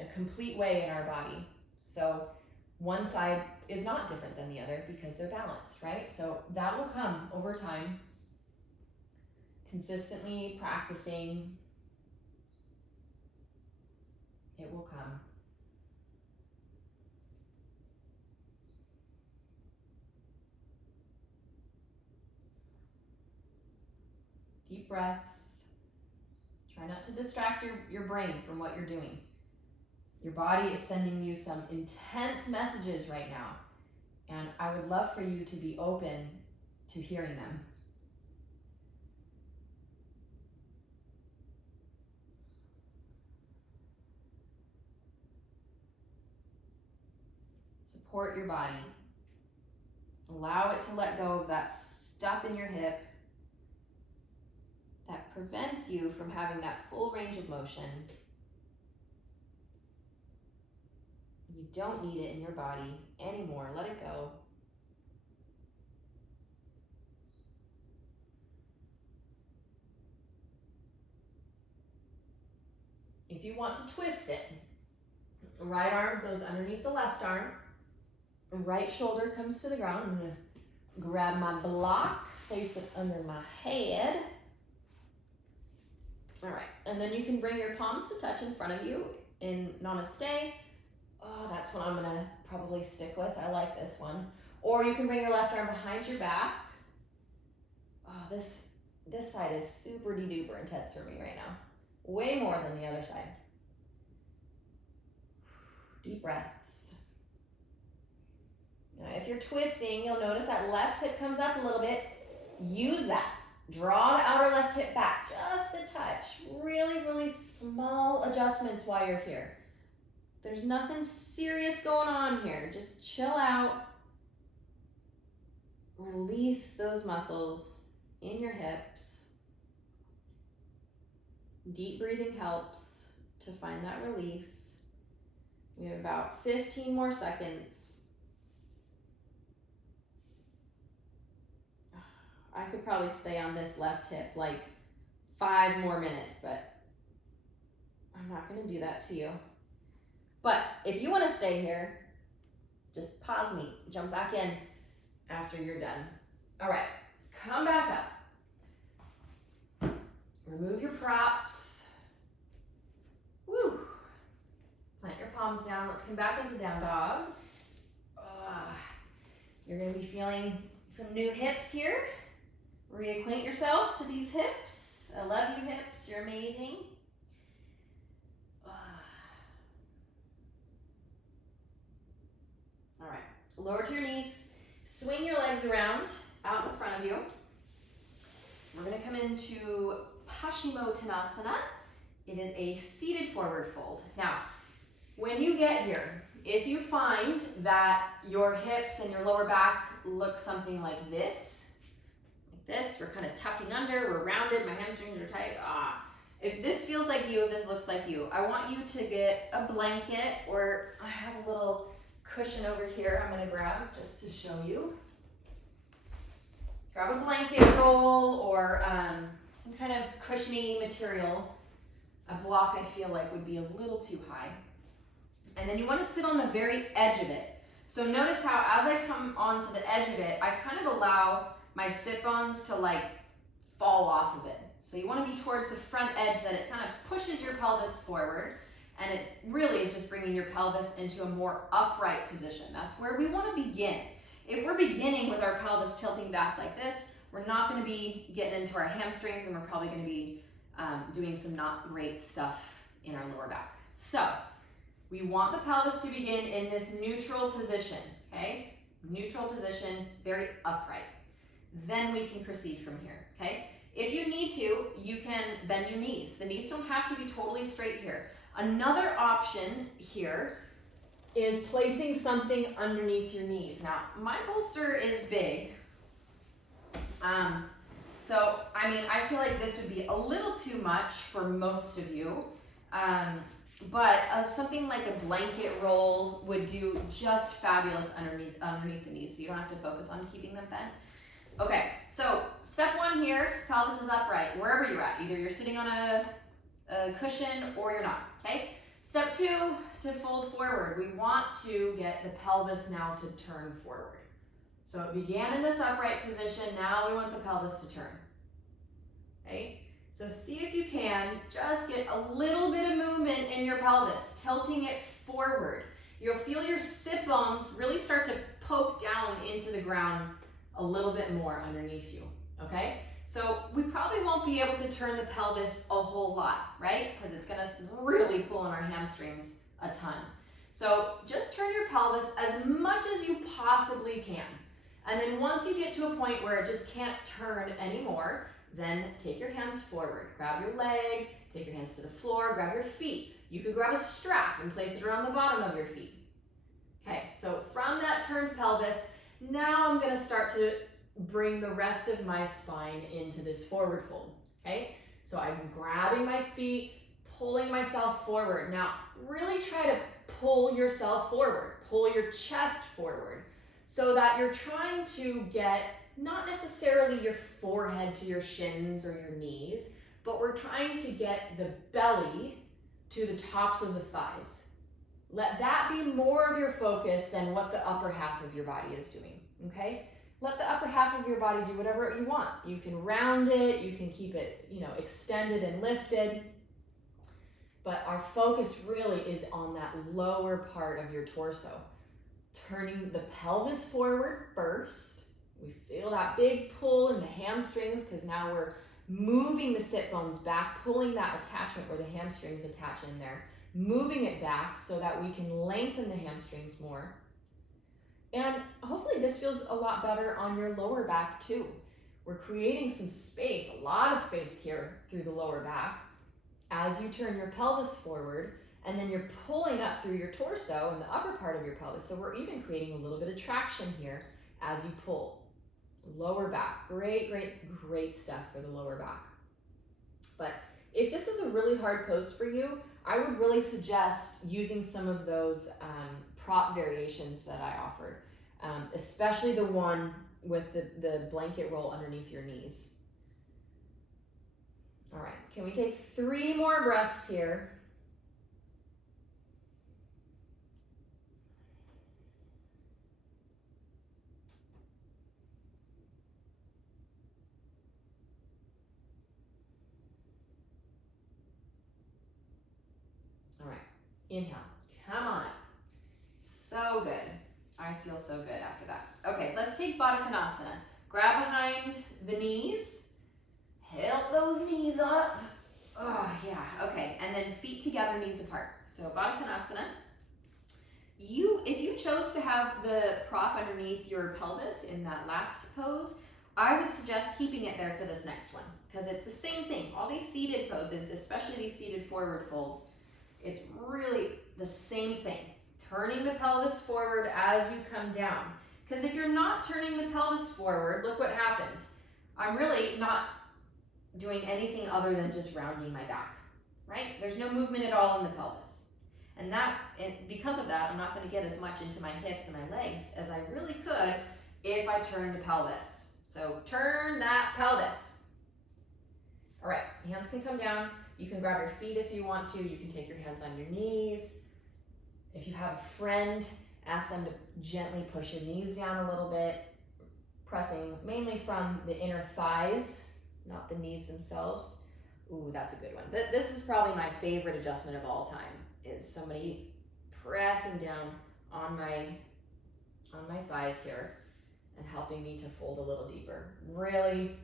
a complete way in our body. So one side is not different than the other because they're balanced, right? So that will come over time, consistently practicing, it will come. Deep breaths. Try not to distract your brain from what you're doing. Your body is sending you some intense messages right now, and I would love for you to be open to hearing them. Support your body. Allow it to let go of that stuff in your hip that prevents you from having that full range of motion. You don't need it in your body anymore. Let it go. If you want to twist it, right arm goes underneath the left arm. Right shoulder comes to the ground. I'm gonna grab my block, place it under my head. All right, and then you can bring your palms to touch in front of you in Namaste. Oh, that's what I'm gonna probably stick with. I like this one. Or you can bring your left arm behind your back. Oh, this side is super duper intense for me right now. Way more than the other side. Deep breaths. Now, if you're twisting, you'll notice that left hip comes up a little bit. Use that. Draw the outer left hip back just a touch. Really, really small adjustments while you're here. There's nothing serious going on here. Just chill out. Release those muscles in your hips. Deep breathing helps to find that release. We have about 15 more seconds. I could probably stay on this left hip like 5 more minutes, but I'm not gonna do that to you. But if you wanna stay here, just pause me, jump back in after you're done. All right, come back up. Remove your props. Woo. Plant your palms down. Let's come back into down dog. You're gonna be feeling some new hips here. Reacquaint yourself to these hips. I love you, hips. You're amazing. All right, lower to your knees. Swing your legs around out in front of you. We're gonna come into Paschimottanasana. It is a seated forward fold. Now, when you get here, if you find that your hips and your lower back look something like this, we're kind of tucking under, we're rounded, my hamstrings are tight. If this feels like you, if this looks like you, I want you to get a blanket, or I have a little cushion over here I'm gonna grab just to show you. Grab a blanket roll or some kind of cushiony material. A block I feel like would be a little too high. And then you want to sit on the very edge of it. So notice how as I come onto the edge of it, I kind of allow my sit bones to like fall off of it. So you want to be towards the front edge, that it kind of pushes your pelvis forward, and it really is just bringing your pelvis into a more upright position. That's where we want to begin. If we're beginning with our pelvis tilting back like this, we're not going to be getting into our hamstrings, and we're probably going to be doing some not great stuff in our lower back. So we want the pelvis to begin in this neutral position, okay? Neutral position, very upright. Then we can proceed from here, okay? If you need to, you can bend your knees. The knees don't have to be totally straight here. Another option here is placing something underneath your knees. Now, my bolster is big. So, I mean, I feel like this would be a little too much for most of you. But something like a blanket roll would do just fabulous underneath the knees, so you don't have to focus on keeping them bent. Okay, so step one here, pelvis is upright, wherever you're at. Either you're sitting on a cushion or you're not, okay? Step two, to fold forward. We want to get the pelvis now to turn forward. So it began in this upright position, now we want the pelvis to turn, okay? So see if you can just get a little bit of movement in your pelvis, tilting it forward. You'll feel your sit bones really start to poke down into the ground a little bit more underneath you, okay? So we probably won't be able to turn the pelvis a whole lot, right? Because it's gonna really pull on our hamstrings a ton. So just turn your pelvis as much as you possibly can. And then once you get to a point where it just can't turn anymore, then take your hands forward, grab your legs, take your hands to the floor, grab your feet. You could grab a strap and place it around the bottom of your feet. Okay, so from that turned pelvis, now I'm gonna start to bring the rest of my spine into this forward fold, okay? So I'm grabbing my feet, pulling myself forward. Now, really try to pull yourself forward, pull your chest forward, so that you're trying to get not necessarily your forehead to your shins or your knees, but we're trying to get the belly to the tops of the thighs. Let that be more of your focus than what the upper half of your body is doing, okay? Let the upper half of your body do whatever you want. You can round it, you can keep it, extended and lifted, but our focus really is on that lower part of your torso. Turning the pelvis forward first. We feel that big pull in the hamstrings because now we're moving the sit bones back, pulling that attachment where the hamstrings attach in there, moving it back so that we can lengthen the hamstrings more. And hopefully this feels a lot better on your lower back too. We're creating some space, a lot of space here through the lower back as you turn your pelvis forward, and then you're pulling up through your torso and the upper part of your pelvis. So we're even creating a little bit of traction here as you pull. Lower back, great stuff for the lower back. But if this is a really hard pose for you, I would really suggest using some of those prop variations that I offered, especially the one with the blanket roll underneath your knees. All right, can we take 3 more breaths here? All right, inhale, come on up. So good. I feel so good after that. Okay, let's take Baddha Konasana. Grab behind the knees. Help those knees up. Oh, yeah. Okay, and then feet together, knees apart. So Baddha Konasana. If you chose to have the prop underneath your pelvis in that last pose, I would suggest keeping it there for this next one because it's the same thing. All these seated poses, especially these seated forward folds, it's really the same thing. Turning the pelvis forward as you come down. Because if you're not turning the pelvis forward, look what happens. I'm really not doing anything other than just rounding my back, right? There's no movement at all in the pelvis. And because of that, I'm not going to get as much into my hips and my legs as I really could if I turn the pelvis. So turn that pelvis. All right, hands can come down. You can grab your feet if you want to. You can take your hands on your knees. If you have a friend, ask them to gently push your knees down a little bit, pressing mainly from the inner thighs, not the knees themselves. Ooh, that's a good one. This is probably my favorite adjustment of all time, is somebody pressing down on my thighs here and helping me to fold a little deeper. Really,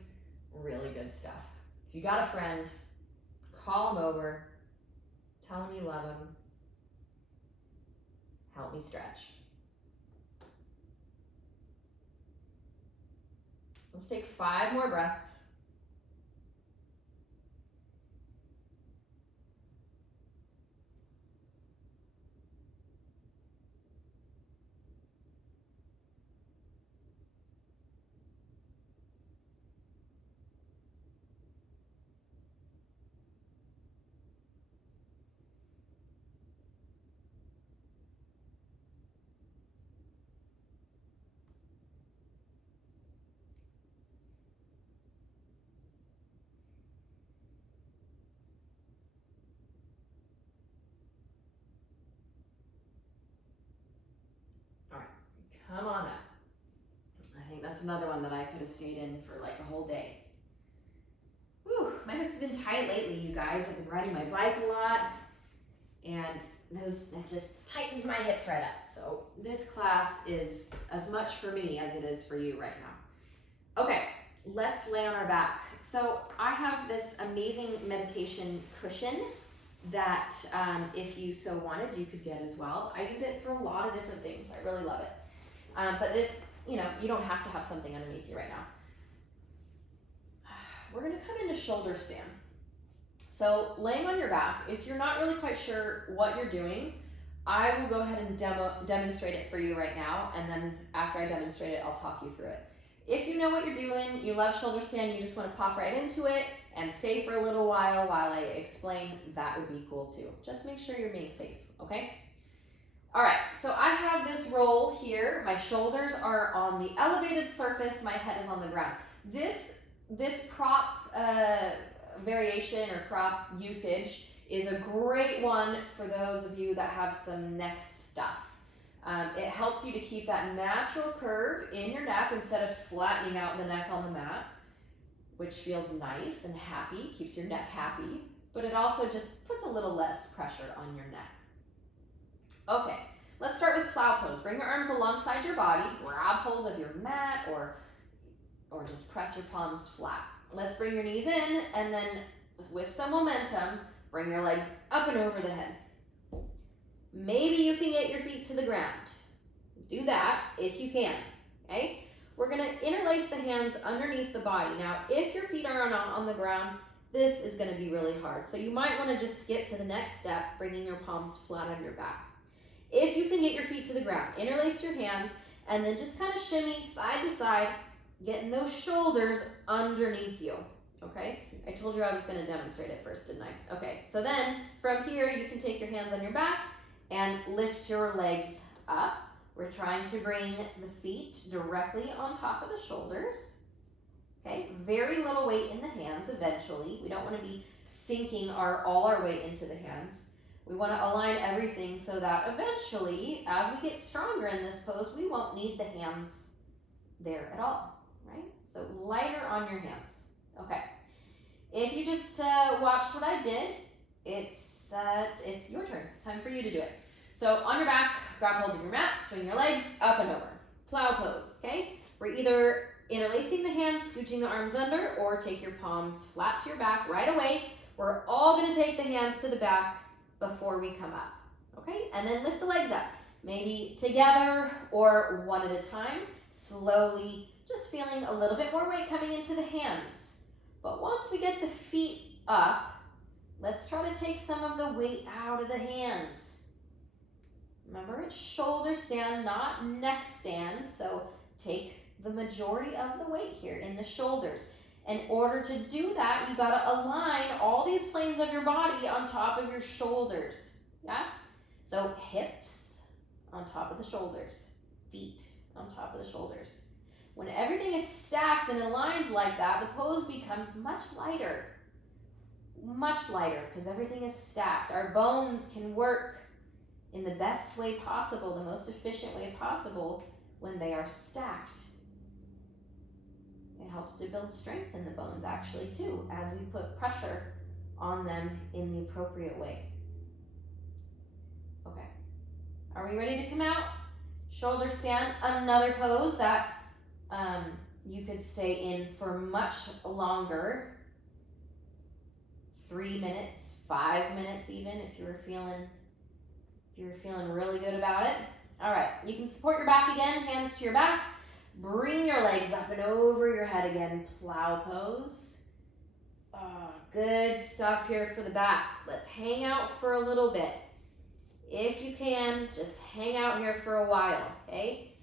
really good stuff. If you got a friend, call them over, tell them you love them, help me stretch. Let's take 5 more breaths. That's another one that I could have stayed in for like a whole day. Whew, my hips have been tight lately, you guys. I've been riding my bike a lot, and that just tightens my hips right up. So this class is as much for me as it is for you right now. Okay, let's lay on our back. So I have this amazing meditation cushion that if you so wanted, you could get as well. I use it for a lot of different things. I really love it. But this, you don't have to have something underneath you right now. We're gonna come into shoulder stand. So laying on your back, if you're not really quite sure what you're doing, I will go ahead and demonstrate it for you right now, and then after I demonstrate it, I'll talk you through it. If you know what you're doing, you love shoulder stand, you just want to pop right into it and stay for a little while I explain, that would be cool too. Just make sure you're being safe, okay? All right, so I have this roll here. My shoulders are on the elevated surface, my head is on the ground. This prop variation or prop usage is a great one for those of you that have some neck stuff. It helps you to keep that natural curve in your neck instead of flattening out the neck on the mat, which feels nice and happy, keeps your neck happy, but it also just puts a little less pressure on your neck. Okay, let's start with plow pose. Bring your arms alongside your body, grab hold of your mat or just press your palms flat. Let's bring your knees in, and then with some momentum, bring your legs up and over the head. Maybe you can get your feet to the ground. Do that if you can, okay? We're gonna interlace the hands underneath the body. Now, if your feet are not on the ground, this is gonna be really hard. So you might wanna just skip to the next step, bringing your palms flat on your back. If you can get your feet to the ground, interlace your hands, and then just kind of shimmy side to side, getting those shoulders underneath you, okay? I told you I was gonna demonstrate it first, didn't I? Okay, so then from here, you can take your hands on your back and lift your legs up. We're trying to bring the feet directly on top of the shoulders, okay? Very little weight in the hands eventually. We don't wanna be sinking all our weight into the hands. We wanna align everything so that eventually, as we get stronger in this pose, we won't need the hands there at all, right? So lighter on your hands, okay. If you just watched what I did, it's your turn. Time for you to do it. So on your back, grab hold of your mat, swing your legs up and over. Plow pose, okay? We're either interlacing the hands, scooching the arms under, or take your palms flat to your back right away. We're all gonna take the hands to the back before we come up, okay? And then lift the legs up, maybe together or one at a time, slowly, just feeling a little bit more weight coming into the hands. But once we get the feet up, let's try to take some of the weight out of the hands. Remember, it's shoulder stand, not neck stand, so take the majority of the weight here in the shoulders. In order to do that, you gotta align all these planes of your body on top of your shoulders, yeah? So hips on top of the shoulders, feet on top of the shoulders. When everything is stacked and aligned like that, the pose becomes much lighter, because everything is stacked. Our bones can work in the best way possible, the most efficient way possible when they are stacked. It helps to build strength in the bones actually too, as we put pressure on them in the appropriate way. Okay, are we ready to come out? Shoulder stand, another pose that you could stay in for much longer. 3 minutes, 5 minutes even, if you were feeling really good about it. All right, you can support your back again, hands to your back. Bring your legs up and over your head again, plow pose. Oh, good stuff here for the back. Let's hang out for a little bit. If you can, just hang out here for a while, okay?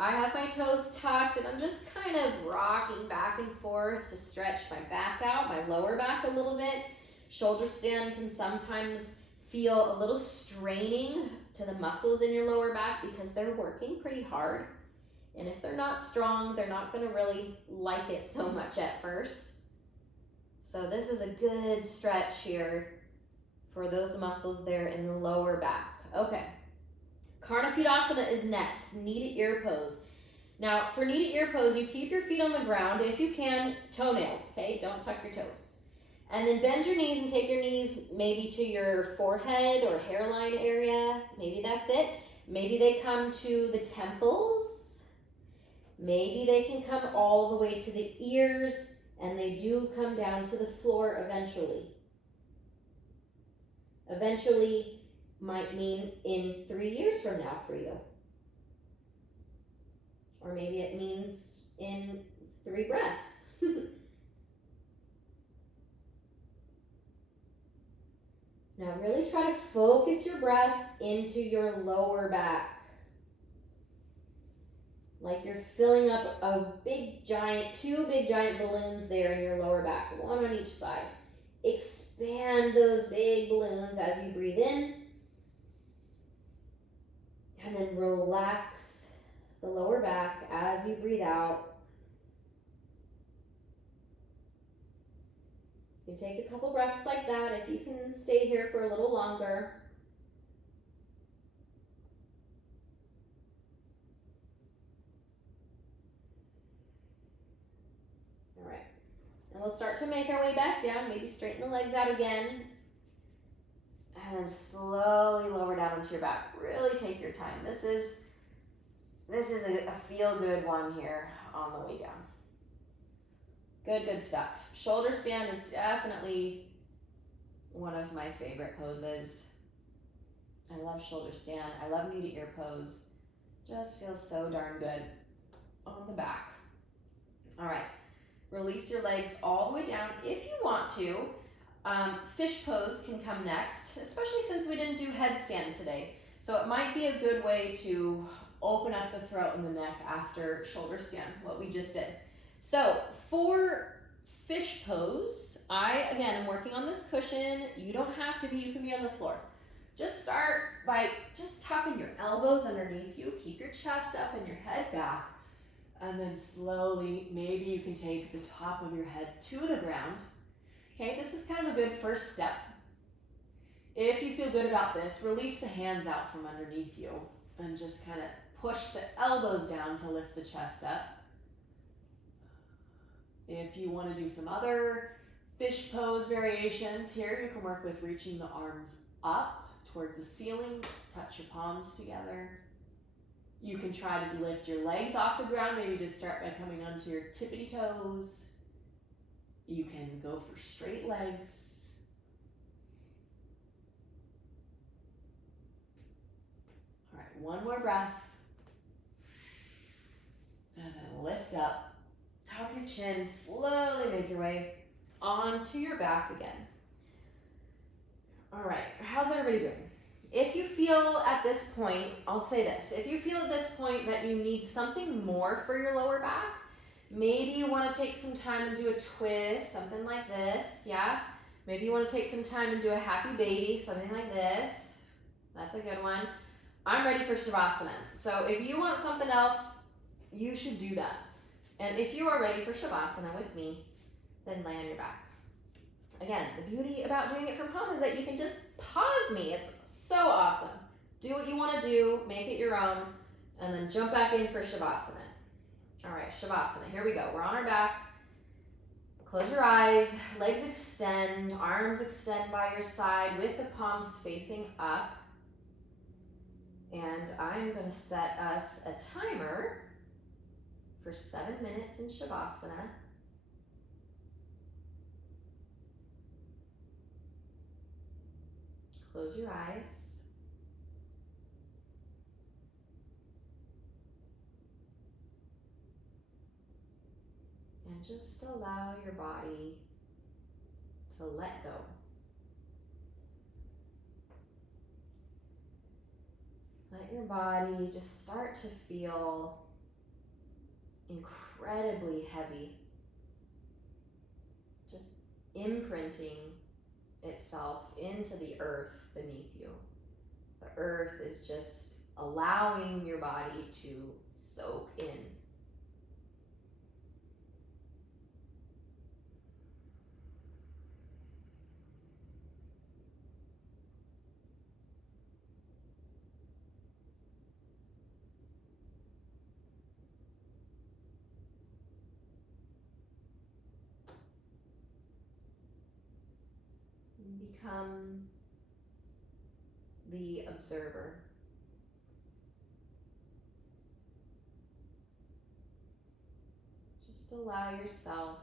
I have my toes tucked and I'm just kind of rocking back and forth to stretch my back out, my lower back a little bit. Shoulder stand can sometimes feel a little straining to the muscles in your lower back because they're working pretty hard. And if they're not strong, they're not gonna really like it so much at first. So this is a good stretch here for those muscles there in the lower back. Okay, Karnapudasana is next, knee to ear pose. Now, for knee to ear pose, you keep your feet on the ground. If you can, toenails, okay? Don't tuck your toes. And then bend your knees and take your knees maybe to your forehead or hairline area. Maybe that's it. Maybe they come to the temples. Maybe they can come all the way to the ears, and they do come down to the floor eventually. Eventually might mean in 3 years from now for you. Or maybe it means in 3 breaths. Now really try to focus your breath into your lower back. Like you're filling up two big giant balloons there in your lower back, one on each side. Expand those big balloons as you breathe in. And then relax the lower back as you breathe out. You can take a couple breaths like that if you can stay here for a little longer. All right, and we'll start to make our way back down. Maybe straighten the legs out again. And then slowly lower down into your back. Really take your time. This is a feel-good one here on the way down. Good stuff. Shoulder stand is definitely one of my favorite poses. I love shoulder stand. I love knee to ear pose. Just feels so darn good on the back. All right, release your legs all the way down if you want to. Fish pose can come next, especially since we didn't do headstand today. So it might be a good way to open up the throat and the neck after shoulder stand, what we just did. So for fish pose, I, again, am working on this cushion. You don't have to be, you can be on the floor. Just start by just tucking your elbows underneath you, keep your chest up and your head back, and then slowly, maybe you can take the top of your head to the ground. Okay, this is kind of a good first step. If you feel good about this, release the hands out from underneath you and just kind of push the elbows down to lift the chest up. If you want to do some other fish pose variations here, you can work with reaching the arms up towards the ceiling, touch your palms together. You can try to lift your legs off the ground, maybe just start by coming onto your tippity toes. You can go for straight legs. All right, one more breath. And then lift up, tuck your chin, slowly make your way onto your back again. All right, how's everybody doing? If you feel at this point, I'll say this, if you feel at this point that you need something more for your lower back, maybe you want to take some time and do a twist, something like this, yeah? Maybe you want to take some time and do a happy baby, something like this. That's a good one. I'm ready for Savasana. So if you want something else, you should do that. And if you are ready for Savasana with me, then lay on your back. Again, the beauty about doing it from home is that you can just pause me. It's so awesome. Do what you want to do, make it your own, and then jump back in for Savasana. All right, Savasana, here we go. We're on our back. Close your eyes, legs extend, arms extend by your side with the palms facing up. And I'm going to set us a timer for 7 minutes in Savasana. Close your eyes. And just allow your body to let go. Let your body just start to feel incredibly heavy. Just imprinting itself into the earth beneath you. The earth is just allowing your body to soak in. become the observer. Just allow yourself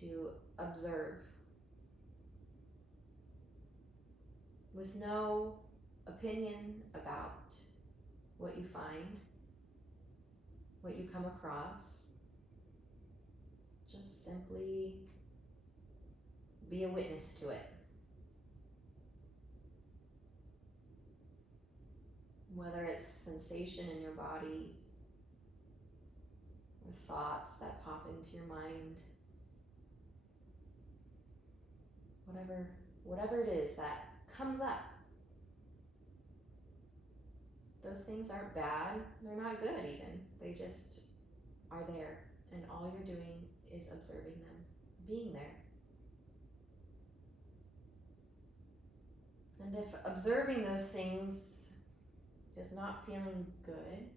to observe with no opinion about what you find, what you come across. Just simply be a witness to it. Whether it's sensation in your body or thoughts that pop into your mind, whatever it is that comes up. Those things aren't bad, they're not good even. They just are there, and all you're doing is observing them, being there. And if observing those things is not feeling good,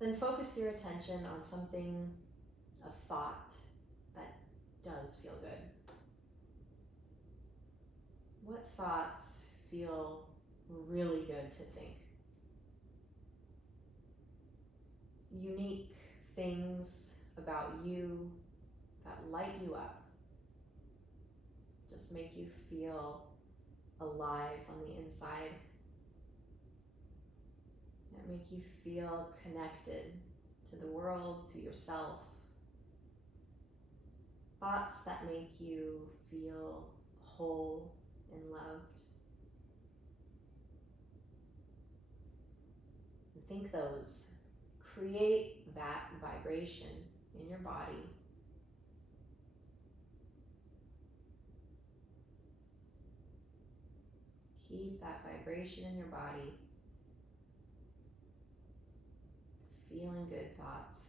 then focus your attention on something, a thought that does feel good. What thoughts feel really good to think? Unique things about you that light you up, just make you feel alive on the inside, that make you feel connected to the world, to yourself. Thoughts that make you feel whole and loved. And think those. Create that vibration in your body. Keep that vibration in your body. Feeling good thoughts.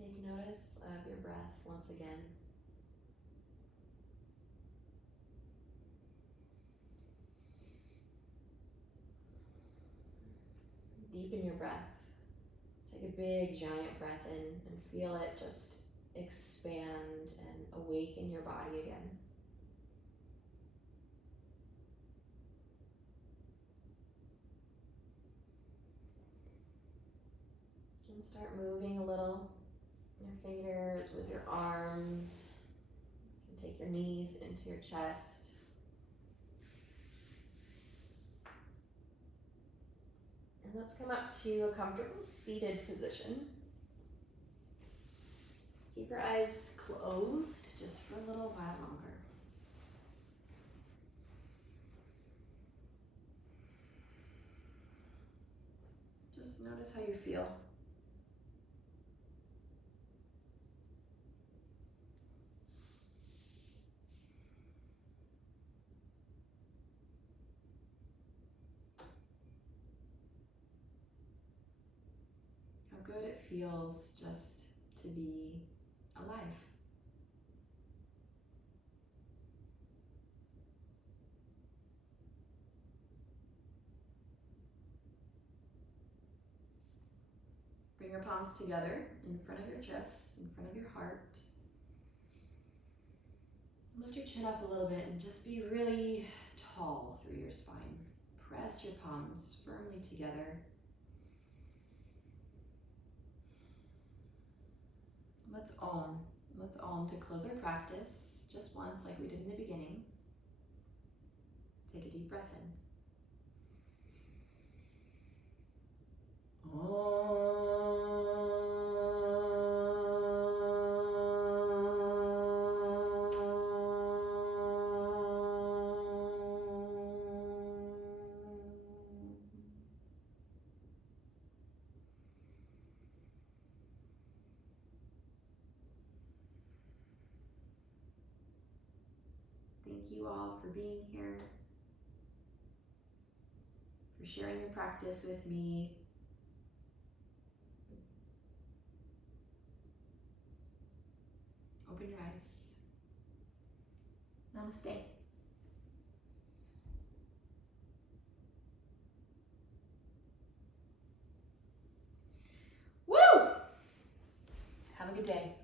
Take notice of your breath once again. Deepen your breath. Take a big giant breath in and feel it just expand and awaken your body again. And start moving a little your fingers with your arms. You can take your knees into your chest. And let's come up to a comfortable seated position. Keep your eyes closed just for a little while longer. Just notice how you feel. How good it feels just to be alive. Bring your palms together in front of your chest, in front of your heart. Lift your chin up a little bit and just be really tall through your spine. Press your palms firmly together. Let's Om. Let's Om to close our practice just once like we did in the beginning. Take a deep breath in. Thank you all for being here, for sharing your practice with me. Open your eyes. Namaste. Woo! Have a good day.